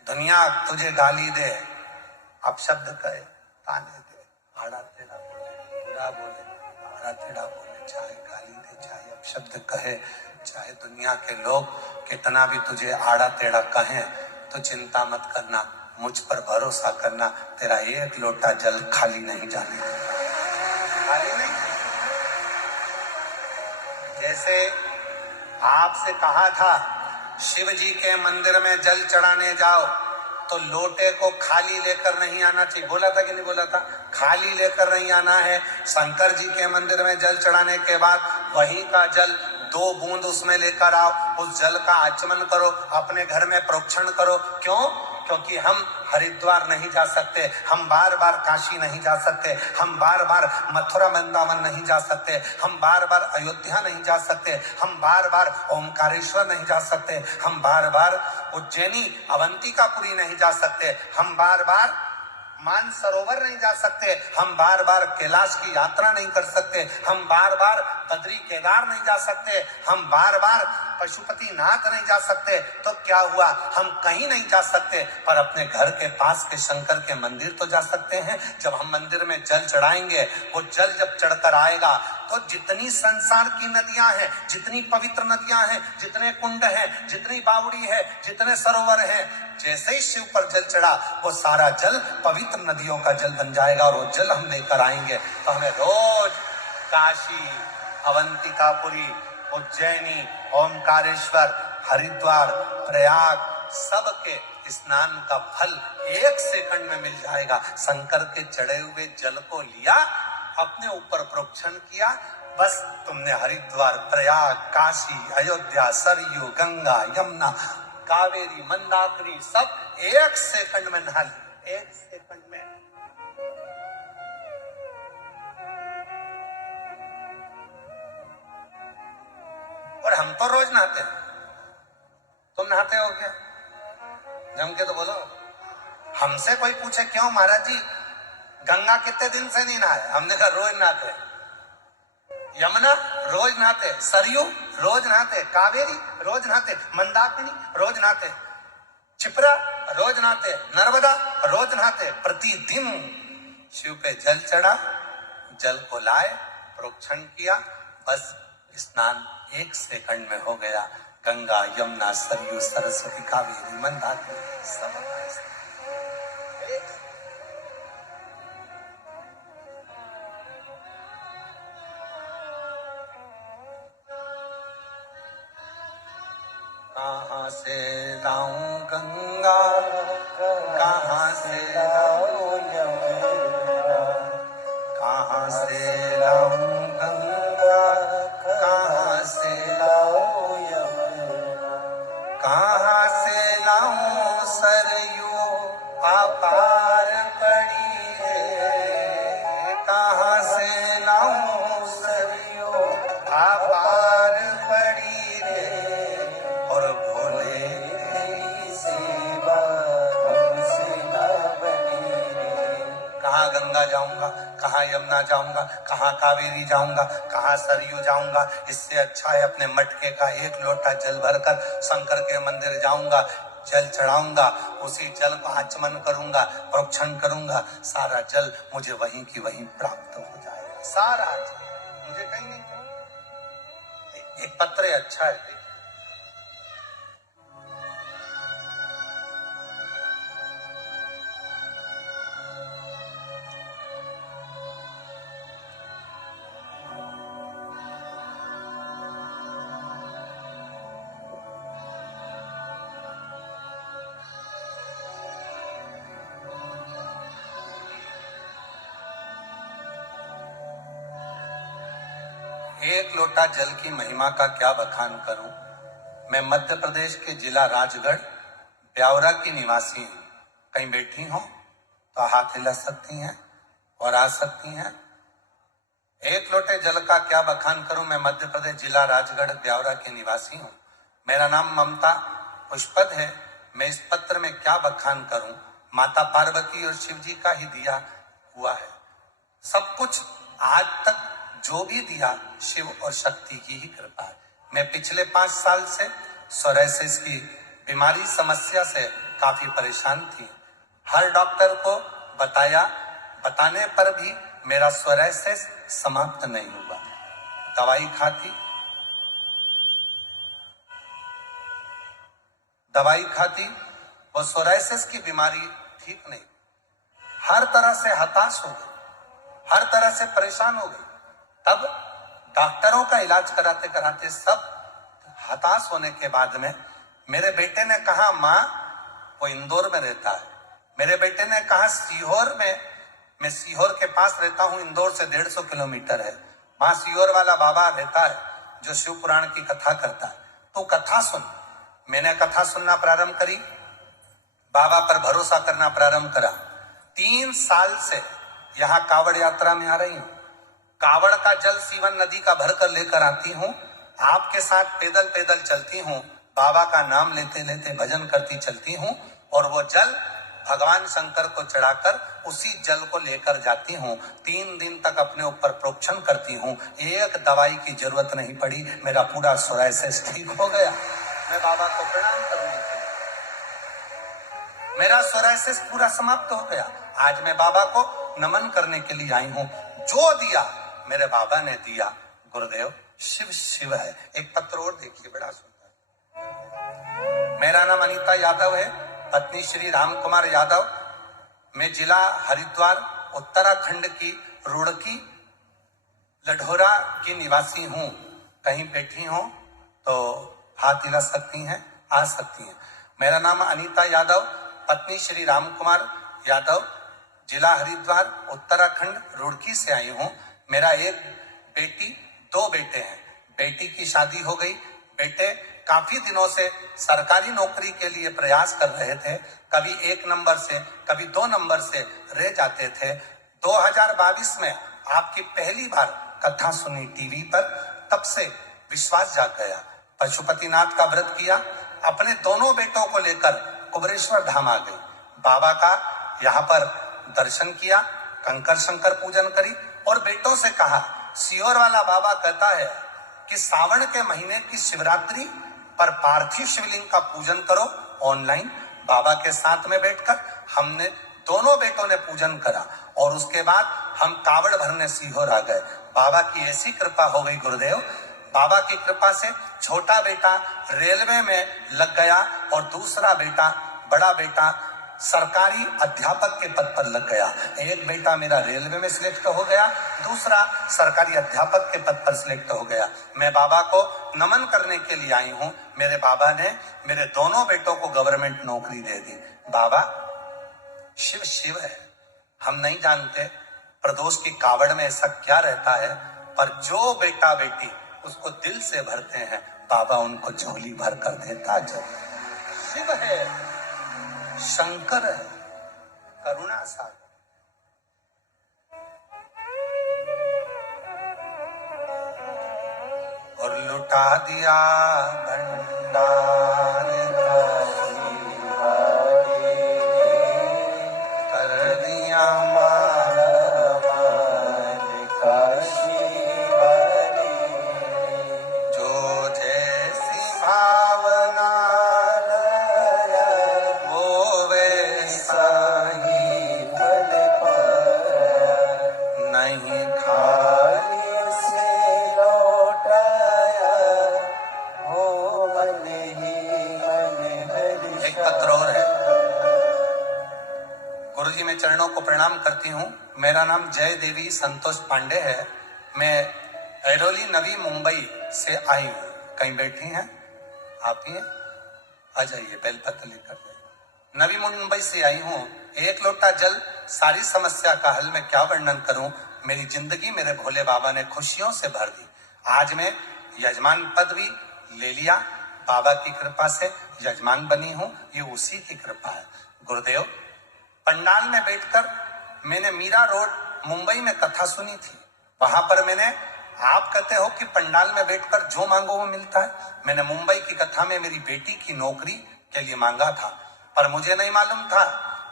दुनिया तुझे गाली दे, अपशब्द कहे, ताने दे, आड़ा टेढ़ा बोले, बुरा बोले, आड़ा टेढ़ा बोले, चाहे गाली दे, चाहे अपशब्द कहे, चाहे दुनिया के लोग कितना भी तुझे आड़ा टेढ़ा कहें, तो चिंता मत करना, मुझ पर भरोसा करना, तेरा एक लोटा जल खाली नहीं जाने देगा। खाली नहीं। जैसे आपसे कहा था शिव जी के मंदिर में जल चढ़ाने जाओ तो लोटे को खाली लेकर नहीं आना चाहिए, बोला था कि नहीं बोला था? खाली लेकर नहीं आना है। शंकर जी के मंदिर में जल चढ़ाने के बाद वहीं का जल 2 बूंद उसमें लेकर आओ, उस जल का आचमन करो, अपने घर में प्रोक्षण करो। क्यों? क्योंकि हम हरिद्वार नहीं जा सकते, हम बार बार काशी नहीं जा सकते, हम बार बार मथुरा वृंदावन नहीं जा सकते, हम बार बार अयोध्या नहीं जा सकते, हम बार बार ओमकारेश्वर नहीं जा सकते, हम बार बार उज्जैनी अवंतिकापुरी नहीं जा सकते, हम बार बार मानसरोवर नहीं जा सकते, हम बार बार कैलाश की यात्रा नहीं कर सकते, हम बार बार बद्री केदार नहीं जा सकते, हम बार बार पशुपति नाथ नहीं जा सकते। तो क्या हुआ? हम कहीं नहीं जा सकते, पर अपने घर के पास के शंकर के मंदिर तो जा सकते हैं। जब हम मंदिर में जल चढ़ाएंगे, वो जल जब चढ़कर आएगा तो जितनी संसार की नदियां हैं, जितनी पवित्र नदियां हैं, जितने कुंड हैं, जितनी बावड़ी है, जितने सरोवर हैं, जैसे ही शिव पर जल चढ़ा वो सारा जल पवित्र नदियों का जल बन जाएगा और वो जल हम लेकर आएंगे। तो हमें रोज काशी, अवंतिकापुरी, उज्जैनी, ओमकारेश्वर, हरिद्वार, प्रयाग सबके स्नान का फल 1 सेकंड में मिल जाएगा। शंकर के चढ़े हुए जल को लिया, अपने ऊपर प्रोक्षण किया, बस तुमने हरिद्वार, प्रयाग, काशी, अयोध्या, सरयू, गंगा, यमुना, कावेरी, मंदाकिनी सब 1 सेकंड में नहा ली, 1 सेकंड में। और हम तो रोज नहाते हैं, तुम नहाते हो क्या? जम के तो बोलो। हमसे कोई पूछे क्यों महाराज जी गंगा कितने दिन से नहीं नहाए? हमने कहा रोज नहाते हैं। यमुना रोज नहाते, सरयू रोज नहाते, कावेरी रोज नहाते, मंदाकिनी रोज नहाते, क्षिप्रा रोज नहाते, नर्मदा रोज नहाते। प्रतिदिन शिव पे जल चढ़ा, जल को लाए, प्रोक्षण किया, बस स्नान 1 सेकंड में हो गया। गंगा, यमुना, सरयू, सरस्वती, कावेरी, मंदाकिनी सब। कहाँ से लाऊं गंगा, कहाँ से लाऊं यमुना, कहाँ से लाऊं गंगा, कहाँ से लाऊं यमुना, कहाँ से लाऊं सरयू अपार पड़ी है, कहाँ से लाऊं सरयू अपार पड़ी रे, और भोले तेरी सेवा हमसे न बनी रे। कहाँ गंगा जाऊंगा, कहाँ यमुना जाऊंगा, कहाँ कावेरी जाऊंगा, कहाँ सरयू जाऊंगा। इससे अच्छा है अपने मटके का एक लोटा जल भरकर शंकर के मंदिर जाऊंगा, जल चढ़ाऊंगा, उसी जल को आचमन करूंगा, प्रोक्षण करूंगा, सारा जल मुझे वहीं की वहीं प्राप्त हो जाएगा। सारा जल मुझे कहीं नहीं। एक पत्र है, अच्छा है। एक लोटा जल की महिमा का क्या बखान करूं। मैं मध्य प्रदेश के जिला राजगढ़ ब्यावरा की निवासी हूं। कहीं बैठी हो तो हाथ हिला सकती हैं और आ सकती हैं। एक लोटे जल का क्या बखान करूं। मैं मध्य प्रदेश जिला राजगढ़ ब्यावरा की निवासी हूं। मेरा नाम ममता पुष्पद है। मैं इस पत्र में क्या बखान करूं। माता पार्वती और शिव जी का ही दिया हुआ है। सब कुछ आज तक जो भी दिया शिव और शक्ति की ही कृपा है। मैं पिछले 5 साल से सोरायसिस की बीमारी समस्या से काफी परेशान थी। हर डॉक्टर को बताने पर भी मेरा सोरायसिस समाप्त नहीं हुआ। दवाई खाती वो सोरायसिस की बीमारी ठीक नहीं। हर तरह से हताश हो गई, हर तरह से परेशान हो गई। तब डॉक्टरों का इलाज कराते कराते सब हताश होने के बाद में मेरे बेटे ने कहा, माँ वो इंदौर में रहता है। मेरे बेटे ने कहा सीहोर में, मैं सीहोर के पास रहता हूँ, इंदौर से 150 किलोमीटर है। वहां सीहोर वाला बाबा रहता है जो शिव पुराण की कथा करता है, तो कथा सुन। मैंने कथा सुनना प्रारंभ करी, बाबा पर भरोसा करना प्रारंभ करा। 3 साल से यहाँ कावड़ यात्रा में आ रही हूँ। कावड़ का जल सीवन नदी का भरकर लेकर आती हूँ। आपके साथ पैदल पैदल चलती हूँ, बाबा का नाम लेते लेते भजन करती चलती हूँ, और वो जल भगवान शंकर को चढ़ाकर उसी जल को लेकर जाती हूँ। 3 दिन तक अपने ऊपर प्रोक्षण करती हूँ। एक दवाई की जरूरत नहीं पड़ी, मेरा पूरा सोरायसिस ठीक हो गया। मैं बाबा को प्रणाम करने के लिए, मेरा सोरायसिस पूरा समाप्त हो गया। आज मैं बाबा को नमन करने के लिए आई हूँ। जो दिया मेरे बाबा ने दिया। गुरुदेव शिव शिव है। एक पत्र और देखिए, बड़ा सुंदर। मेरा नाम अनीता यादव है, पत्नी श्री राम कुमार यादव। मैं जिला हरिद्वार उत्तराखंड की रुड़की लढोरा की निवासी हूँ। कहीं बैठी हो तो हाथ हिला सकती हैं, आ सकती हैं। मेरा नाम अनीता यादव, पत्नी श्री राम कुमार यादव, जिला हरिद्वार उत्तराखंड रुड़की से आई हूँ। मेरा एक बेटी, 2 बेटे हैं। बेटी की शादी हो गई। बेटे काफी दिनों से सरकारी नौकरी के लिए प्रयास कर रहे थे। कभी 1 नंबर से, कभी 2 नंबर से रह जाते थे। 2022 में आपकी पहली बार कथा सुनी टीवी पर, तब से विश्वास जाग गया। पशुपतिनाथ का व्रत किया, अपने दोनों बेटों को लेकर कुबरेश्वर धाम आ गई। बाबा का यहाँ पर दर्शन किया, कंकर शंकर पूजन करी, और बेटों से कहा, सीहोर वाला बाबा कहता है कि सावन के महीने की शिवरात्रि पर पार्थिव शिवलिंग का पूजन करो ऑनलाइन। बाबा के साथ में बैठकर हमने दोनों बेटों ने पूजन करा, और उसके बाद हम कावड़ भरने सीहोर आ गए। बाबा की ऐसी कृपा हो गई गुरुदेव। बाबा की कृपा से छोटा बेटा रेलवे में लग गया, और दूसरा बेटा, बड़ा बेटा सरकारी अध्यापक के पद पर लग गया। एक बेटा मेरा रेलवे में सिलेक्ट हो गया, दूसरा सरकारी अध्यापक के पद पर सिलेक्ट हो गया। मैं बाबा को नमन करने के लिए आई हूं। मेरे बाबा ने मेरे दोनों बेटों को गवर्नमेंट नौकरी दे दी। बाबा शिव शिव है, हम नहीं जानते प्रदोष की कावड़ में ऐसा क्या रहता है, पर जो बेटा बेटी उसको दिल से भरते हैं बाबा उनको झोली भर कर देता। जब शिव है, शंकर है, करुणा सागर। और लुटा दिया भंडार कर दिया मारा जो जैसी भावना वो वैसा ही फल नहीं खा। खाली से लौटाया हो मन ही मन हर्षा। एक पत्र और है। गुरुजी मैं चरणों को प्रणाम करती हूँ। मेरा नाम जय देवी संतोष पांडे है। मैं ऐरोली नवी मुंबई से आई हूँ। कहीं बैठी हैं आप ही हैं? आ जाइए, बेलपत्र लेकर जाइए। नवी मुंबई से आई हूँ। एक लोटा जल सारी समस्या का हल। मैं क्या वर्णन करूं। मेरी जिंदगी मेरे भोले बाबा ने खुशियों से भर दी। आज मैं यजमान पद भी ले लिया। बाबा की कृपा से यजमान बनी हूं, ये उसी की कृपा है। गुरुदेव, पंडाल में बैठकर मैंने मीरा रोड मुंबई में कथा सुनी थी। वहां पर मैंने, आप कहते हो कि पंडाल में बैठकर जो मांगो वो मिलता है, मैंने मुंबई की कथा में मेरी बेटी की नौकरी के लिए मांगा था। पर मुझे नहीं मालूम था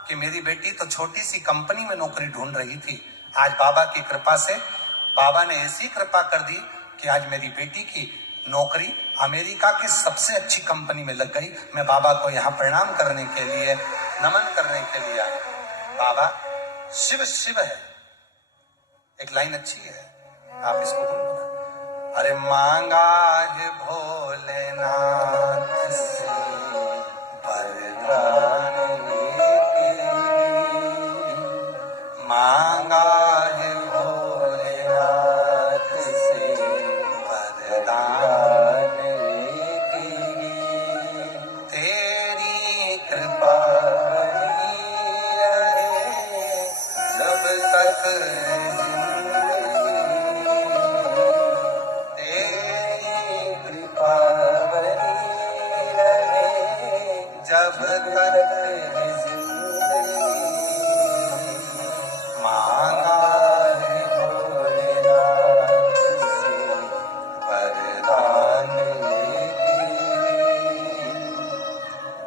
कि मेरी बेटी तो छोटी सी कंपनी में नौकरी ढूंढ रही थी। आज बाबा की कृपा से बाबा ने ऐसी कृपा कर दी कि आज मेरी बेटी की नौकरी अमेरिका की सबसे अच्छी कंपनी में लग गई। मैं बाबा को यहाँ प्रणाम करने के लिए, नमन करने के लिए आया। बाबा शिव शिव है। एक लाइन अच्छी है, आप इसको गुनगुनाएं। अरे मांगा है भोलेनाथ से वरदान, मांगा है भोलेनाथ से वरदान, तेरी कृपा बनी रहे जब तक जिंदगी, तेरी कृपा बनी रहे जब तक जिंदगी। मांगा है भोलेनाथ से वरदान लेके,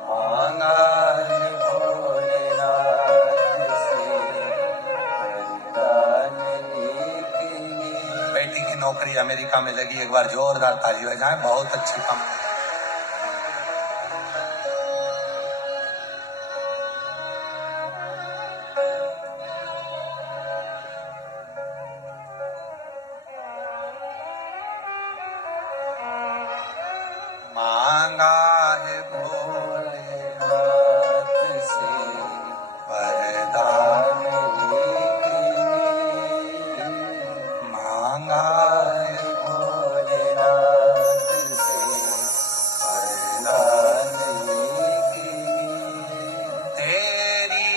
मांगा है भोलेनाथ से वरदान लेके। बेटी की नौकरी अमेरिका में लगी। एक बार जोरदार ताली बजाएं। बहुत अच्छी कंपनी। मांगा है भोलेनाथ से वरदान लेके, मांगा है भोलेनाथ से वरदान लेके, तेरी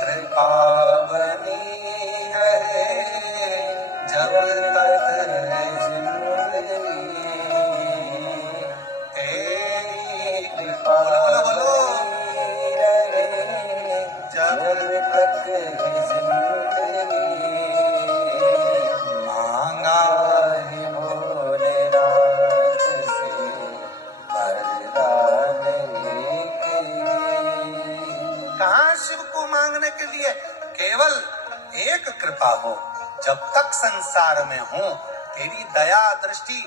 कृपा बनी रहे जब तक जिंदगी, तेरी कृपा बनी रहे जब तक जिंदगी। मांगा है भोलेनाथ से वरदान लेके। कहाँ शिव को मांगने के लिए केवल एक कृपा हो। जब तक संसार में हूं तेरी दया दृष्टि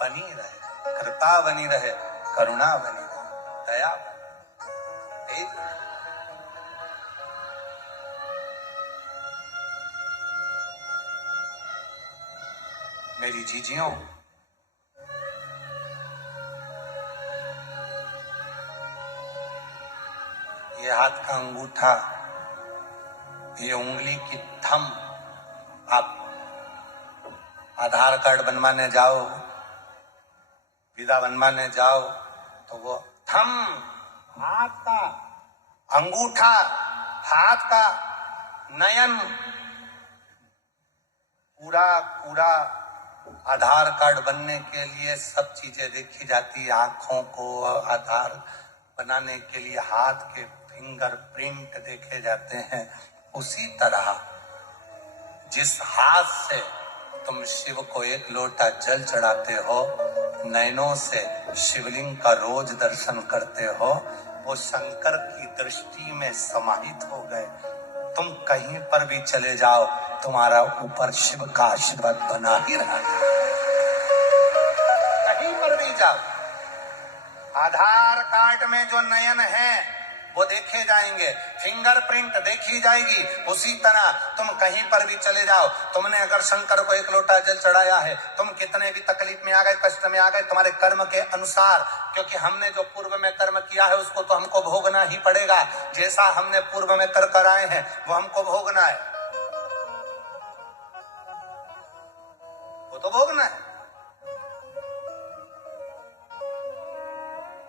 बनी रहे, कृपा बनी रहे, करुणा बनी रहे, दया बनी रहे। मेरी जीजियों, ये ये हाथ का अंगूठा, ये उंगली की थंब, आप आधार कार्ड बनवाने जाओ, वीजा बनवाने जाओ, तो वो थंब, हाथ का अंगूठा, हाथ का नयन, पूरा पूरा आधार कार्ड बनने के लिए सब चीजें देखी जाती है। आंखों को आधार बनाने के लिए हाथ के फिंगरप्रिंट देखे जाते हैं। उसी तरह जिस हाथ से तुम शिव को एक लोटा जल चढ़ाते हो, नयनों से शिवलिंग का रोज दर्शन करते हो, वो शंकर की दृष्टि में समाहित हो गए। तुम कहीं पर भी चले जाओ, तुम्हारा ऊपर शिव का आशीर्वाद बना ही रहा। कहीं पर भी जाओ, आधार कार्ड में जो नयन है वो देखे जाएंगे, फिंगरप्रिंट देखी जाएगी। उसी तरह तुम कहीं पर भी चले जाओ, तुमने अगर शंकर को एक लोटा जल चढ़ाया है, तुम कितने भी तकलीफ में आ गए, कष्ट में आ गए, तुम्हारे कर्म के अनुसार, क्योंकि हमने जो पूर्व में कर्म किया है उसको तो हमको भोगना ही पड़ेगा। जैसा हमने पूर्व में कर आए हैं वो हमको भोगना है, वो तो भोगना है।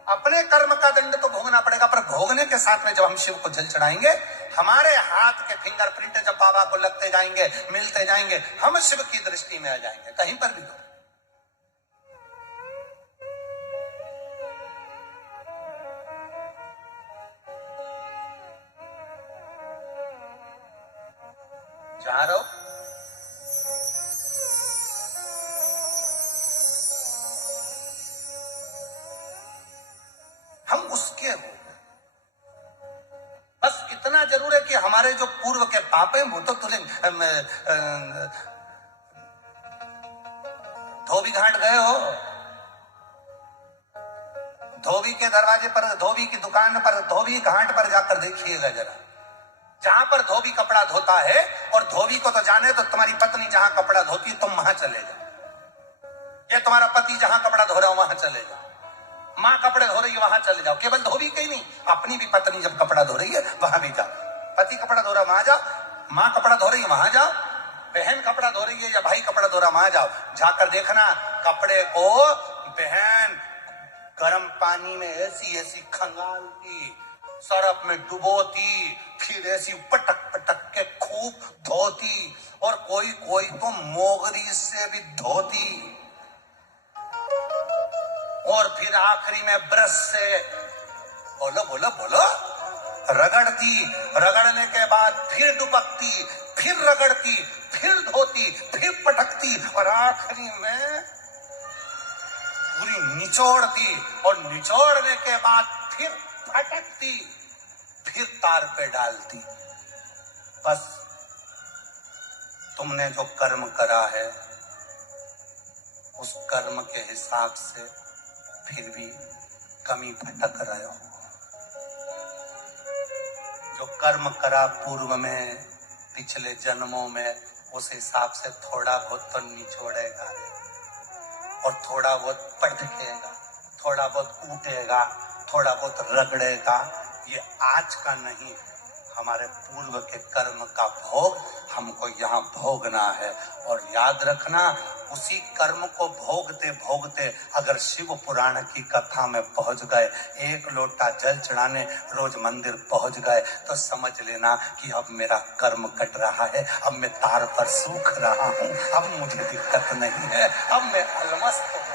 अपने कर्म का दंड तो भोगना पड़ेगा, पर भोगने के साथ में जब हम शिव को जल चढ़ाएंगे, हमारे हाथ के फिंगरप्रिंट जब बाबा को लगते जाएंगे, मिलते जाएंगे, हम शिव की दृष्टि में आ जाएंगे। कहीं पर भी हो, जहां रहो, हम उसके हो। बस इतना जरूर है कि हमारे जो पूर्व के पाप हैं वो तो तुले धोबी घाट गए हो, धोबी के दरवाजे पर, धोबी की दुकान पर, धोबी घाट पर जाकर देखिएगा जरा। जहां पर धोबी कपड़ा धोता है, और धोबी को तो जाने तो तुम्हारी पत्नी जहां कपड़ा धोती तुम वहां चले जाओ, या तुम्हारा पति जहां कपड़ा धो रहा हो वहां चले जाओ, माँ कपड़े धो रही है वहां चले जाओ। केवल धोबी के ही नहीं, अपनी भी पत्नी जब कपड़ा धो रही है वहां भी जाओ। पति कपड़ा धो रहा वहां जाओ, माँ कपड़ा धो रही है वहां जाओ, बहन कपड़ा धो रही है या भाई कपड़ा धो रहा वहां जाओ। जाकर देखना, कपड़े को बहन गर्म पानी में ऐसी ऐसी खंगालती, सरफ में डुबोती, फिर ऐसी पटक पटक के खूब धोती, और कोई कोई तो मोगरी से भी धोती, और फिर आखिरी में ब्रश से, बोलो बोलो बोलो, रगड़ती, रगड़ने के बाद फिर दुबकती, फिर रगड़ती, फिर धोती, फिर पटकती, और आखिरी में पूरी निचोड़ती, और निचोड़ने के बाद फिर फटकती, फिर तार पे डालती। बस तुमने जो कर्म करा है उस कर्म के हिसाब से फिर भी कमी भटक रहे हो। जो कर्म करा पूर्व में, पिछले जन्मों में, उस हिसाब से थोड़ा बहुत तो निचोड़ेगा, और थोड़ा बहुत पटकेगा, थोड़ा बहुत कूटेगा, थोड़ा बहुत रगड़ेगा। ये आज का नहीं, हमारे पूर्व के कर्म का भोग हमको यहाँ भोगना है। और याद रखना, उसी कर्म को भोगते भोगते अगर शिव पुराण की कथा में पहुंच गए, एक लोटा जल चढ़ाने रोज मंदिर पहुंच गए, तो समझ लेना कि अब मेरा कर्म कट रहा है, अब मैं तार पर सूख रहा हूँ, अब मुझे दिक्कत नहीं है, अब मैं अलमस्त हूँ,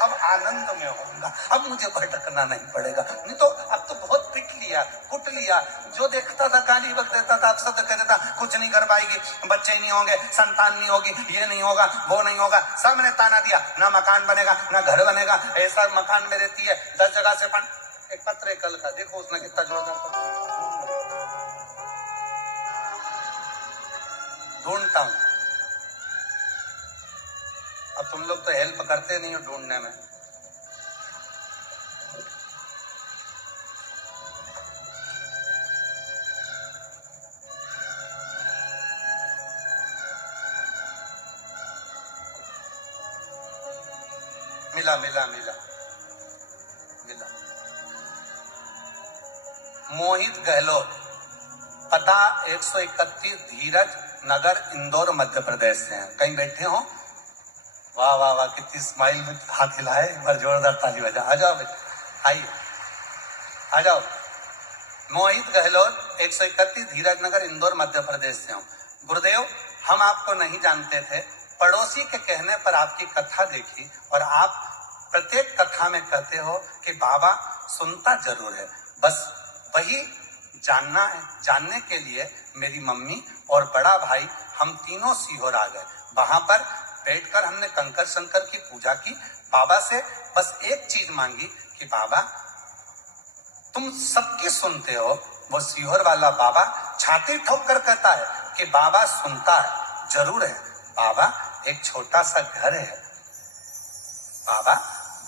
अब आनंद में होऊंगा, अब मुझे भटकना नहीं पड़ेगा। नहीं तो अब तो बहुत पिट लिया, कुट लिया, जो देखता था गाली बक देता था, शब्द कह देता, कुछ नहीं कर पाएगी, बच्चे नहीं होंगे, संतान नहीं होगी, ये नहीं होगा, वो नहीं होगा, सब ने ताना दिया, ना मकान बनेगा, ना घर बनेगा, ऐसा मकान में रहती है 10 जगह से एक पत्र कल का देखो उसने कितना जोरदार ढूंढता हूं। अब तुम लोग तो हेल्प करते नहीं हो ढूंढने में। मिला मिला मिला मिला। मोहित गहलोत, पता 131 धीरज नगर, इंदौर, मध्य प्रदेश से हैं। कहीं बैठे हो? वाह वाह वाह, कितनी स्माइल में हाथ हिलाए, एक बार जोरदार ताली बजा। आ जाओ बेटा, आइए आ जाओ। मोहित गहलोत, 131 धीरज नगर, इंदौर, मध्य प्रदेश से हूँ। गुरुदेव, हम आपको नहीं जानते थे, पड़ोसी के कहने पर आपकी कथा देखी और आप प्रत्येक कथा में कहते हो कि बाबा सुनता जरूर है। बस वही जानना है, जानने के लिए मेरी मम्मी और बड़ा भाई हम तीनों सीहोर आ गए। वहां पर बैठकर हमने कंकर शंकर की पूजा की, बाबा से बस एक चीज मांगी कि बाबा तुम सबकी सुनते हो। वो सीहोर वाला बाबा छाती ठोक कर कहता है कि बाबा सुनता है जरूर है। बाबा एक छोटा सा घर है, बाबा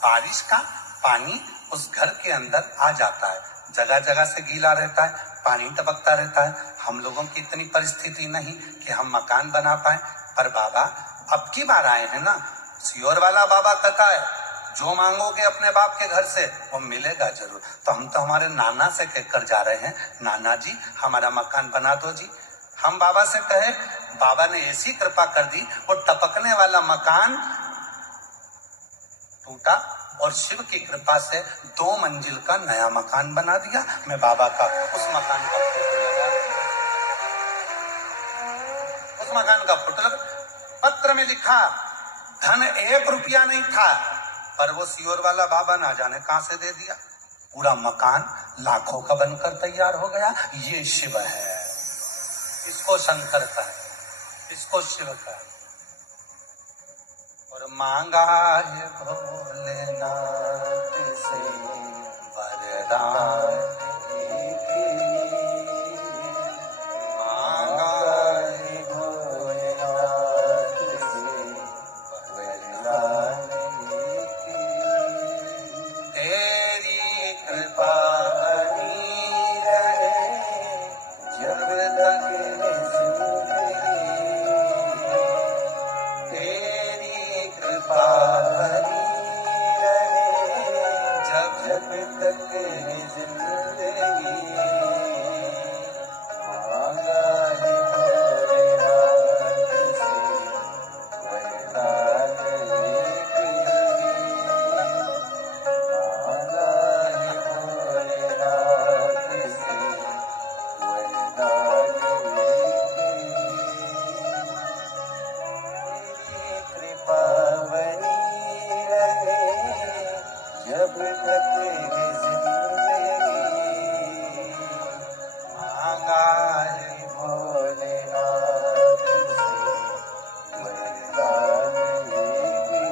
बारिश का पानी उस घर के अंदर आ जाता है, जगह जगह से गीला रहता है, पानी टपकता रहता है। हम लोगों की इतनी परिस्थिति नहीं कि हम मकान बना पाए, पर बाबा अब की बार आए हैं ना। सीहोर वाला बाबा कहता है जो मांगोगे अपने बाप के घर से वो मिलेगा जरूर। तो हम तो हमारे नाना से कहकर जा रहे हैं, नाना जी हमारा मकान बना दो जी। हम बाबा से कहे, बाबा ने ऐसी कृपा कर दी, वो टपकने वाला मकान टूटा और शिव की कृपा से 2 मंजिल का नया मकान बना दिया। मैं बाबा का उस मकान का फोटो लगा, उस मकान का फोटो लगा। पत्र में लिखा धन 1 रुपया नहीं था, पर वो सीहोर वाला बाबा ना जाने कहां से दे दिया। पूरा मकान लाखों का बनकर तैयार हो गया। ये शिव है, इसको शंकर का है, इसको शिव का है। और मांगा है भोलेनाथ से वरदान, मांगा है भोलेनाथ से वरदान, तेरी कृपा बनी रहे जब तक है जिंदगी, तेरी कृपा बनी रहे जब तक है जिंदगी। मांगा है भोलेनाथ से वरदान लेके, मांगा है भोलेनाथ से वरदान लेके। तेरी कृपा बनी रहे जब तक है जिंदगी। मांगा है भोलेनाथ से वरदान लेके।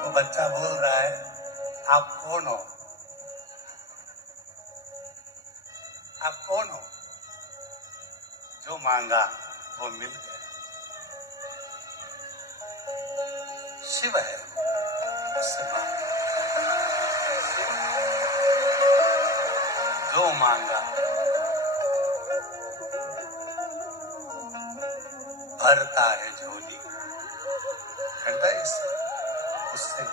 वो बच्चा बोल रहा है आप कौन हो, आप कौन हो? जो मांगा वो मिल गया। शिव है, उससे मांगा। जो मांगा भरता है झोली, हृदय से उससे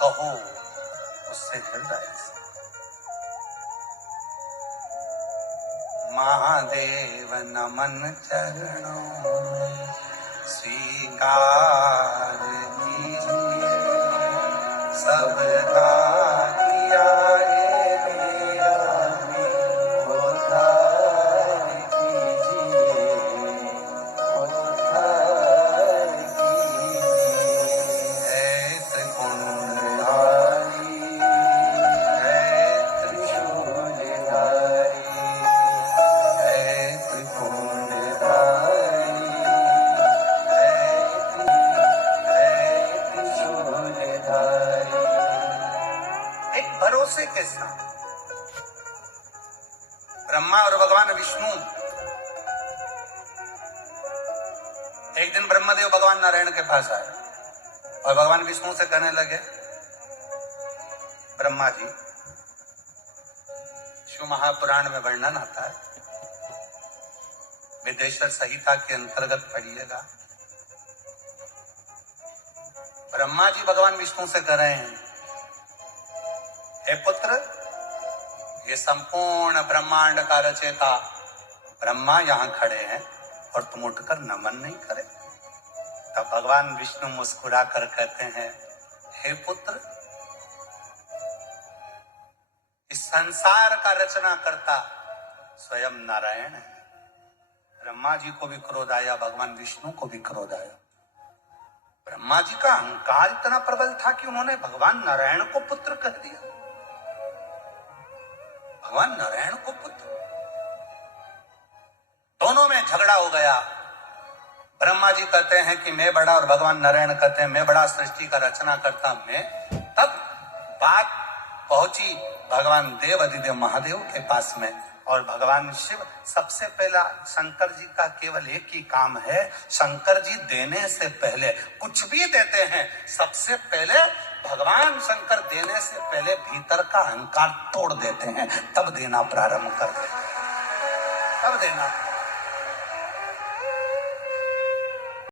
कहो, उससे हृदय से। महादेव नमन चरणों में स्वीकार कीजिए, सबका किया है मेरा भी उद्धार कीजिए, उद्धार कीजिए। है त्रिपुंडधारी, है त्रिशूलधारी, है त्रिपुंडधारी, एक भरोसे के साथ ब्रह्मा और भगवान विष्णु, एक दिन ब्रह्मदेव भगवान नारायण के पास आए और भगवान विष्णु से कहने लगे, ब्रह्मा जी, शिव महापुराण में वर्णन आता है, विदेश्वर संहिता के अंतर्गत पढ़िएगा। ब्रह्मा जी भगवान विष्णु से कह रहे हैं, हे पुत्र, ये संपूर्ण ब्रह्मांड का रचयिता ब्रह्मा यहाँ खड़े हैं और तुम उठकर नमन नहीं करे। तब भगवान विष्णु मुस्कुरा कर कहते हैं, हे पुत्र, इस संसार का रचना करता स्वयं नारायण है। ब्रह्मा जी को भी क्रोध आया, भगवान विष्णु को भी क्रोध आया। ब्रह्मा जी का अहंकार इतना प्रबल था कि उन्होंने भगवान नारायण को पुत्र कह दिया। भगवान नारायण को पुत्र, दोनों में झगड़ा हो गया। ब्रह्मा जी कहते हैं कि मैं बड़ा, और भगवान नारायण कहते हैं मैं बड़ा, सृष्टि का रचना करता मैं। तब बात पहुंची भगवान देव अधिदेव महादेव के पास में, और भगवान शिव सबसे पहला, शंकर जी का केवल एक ही काम है, शंकर जी देने से पहले, कुछ भी देते हैं, सबसे पहले भगवान शंकर देने से पहले भीतर का अहंकार तोड़ देते हैं, तब देना प्रारंभ कर देते हैं, तब देना।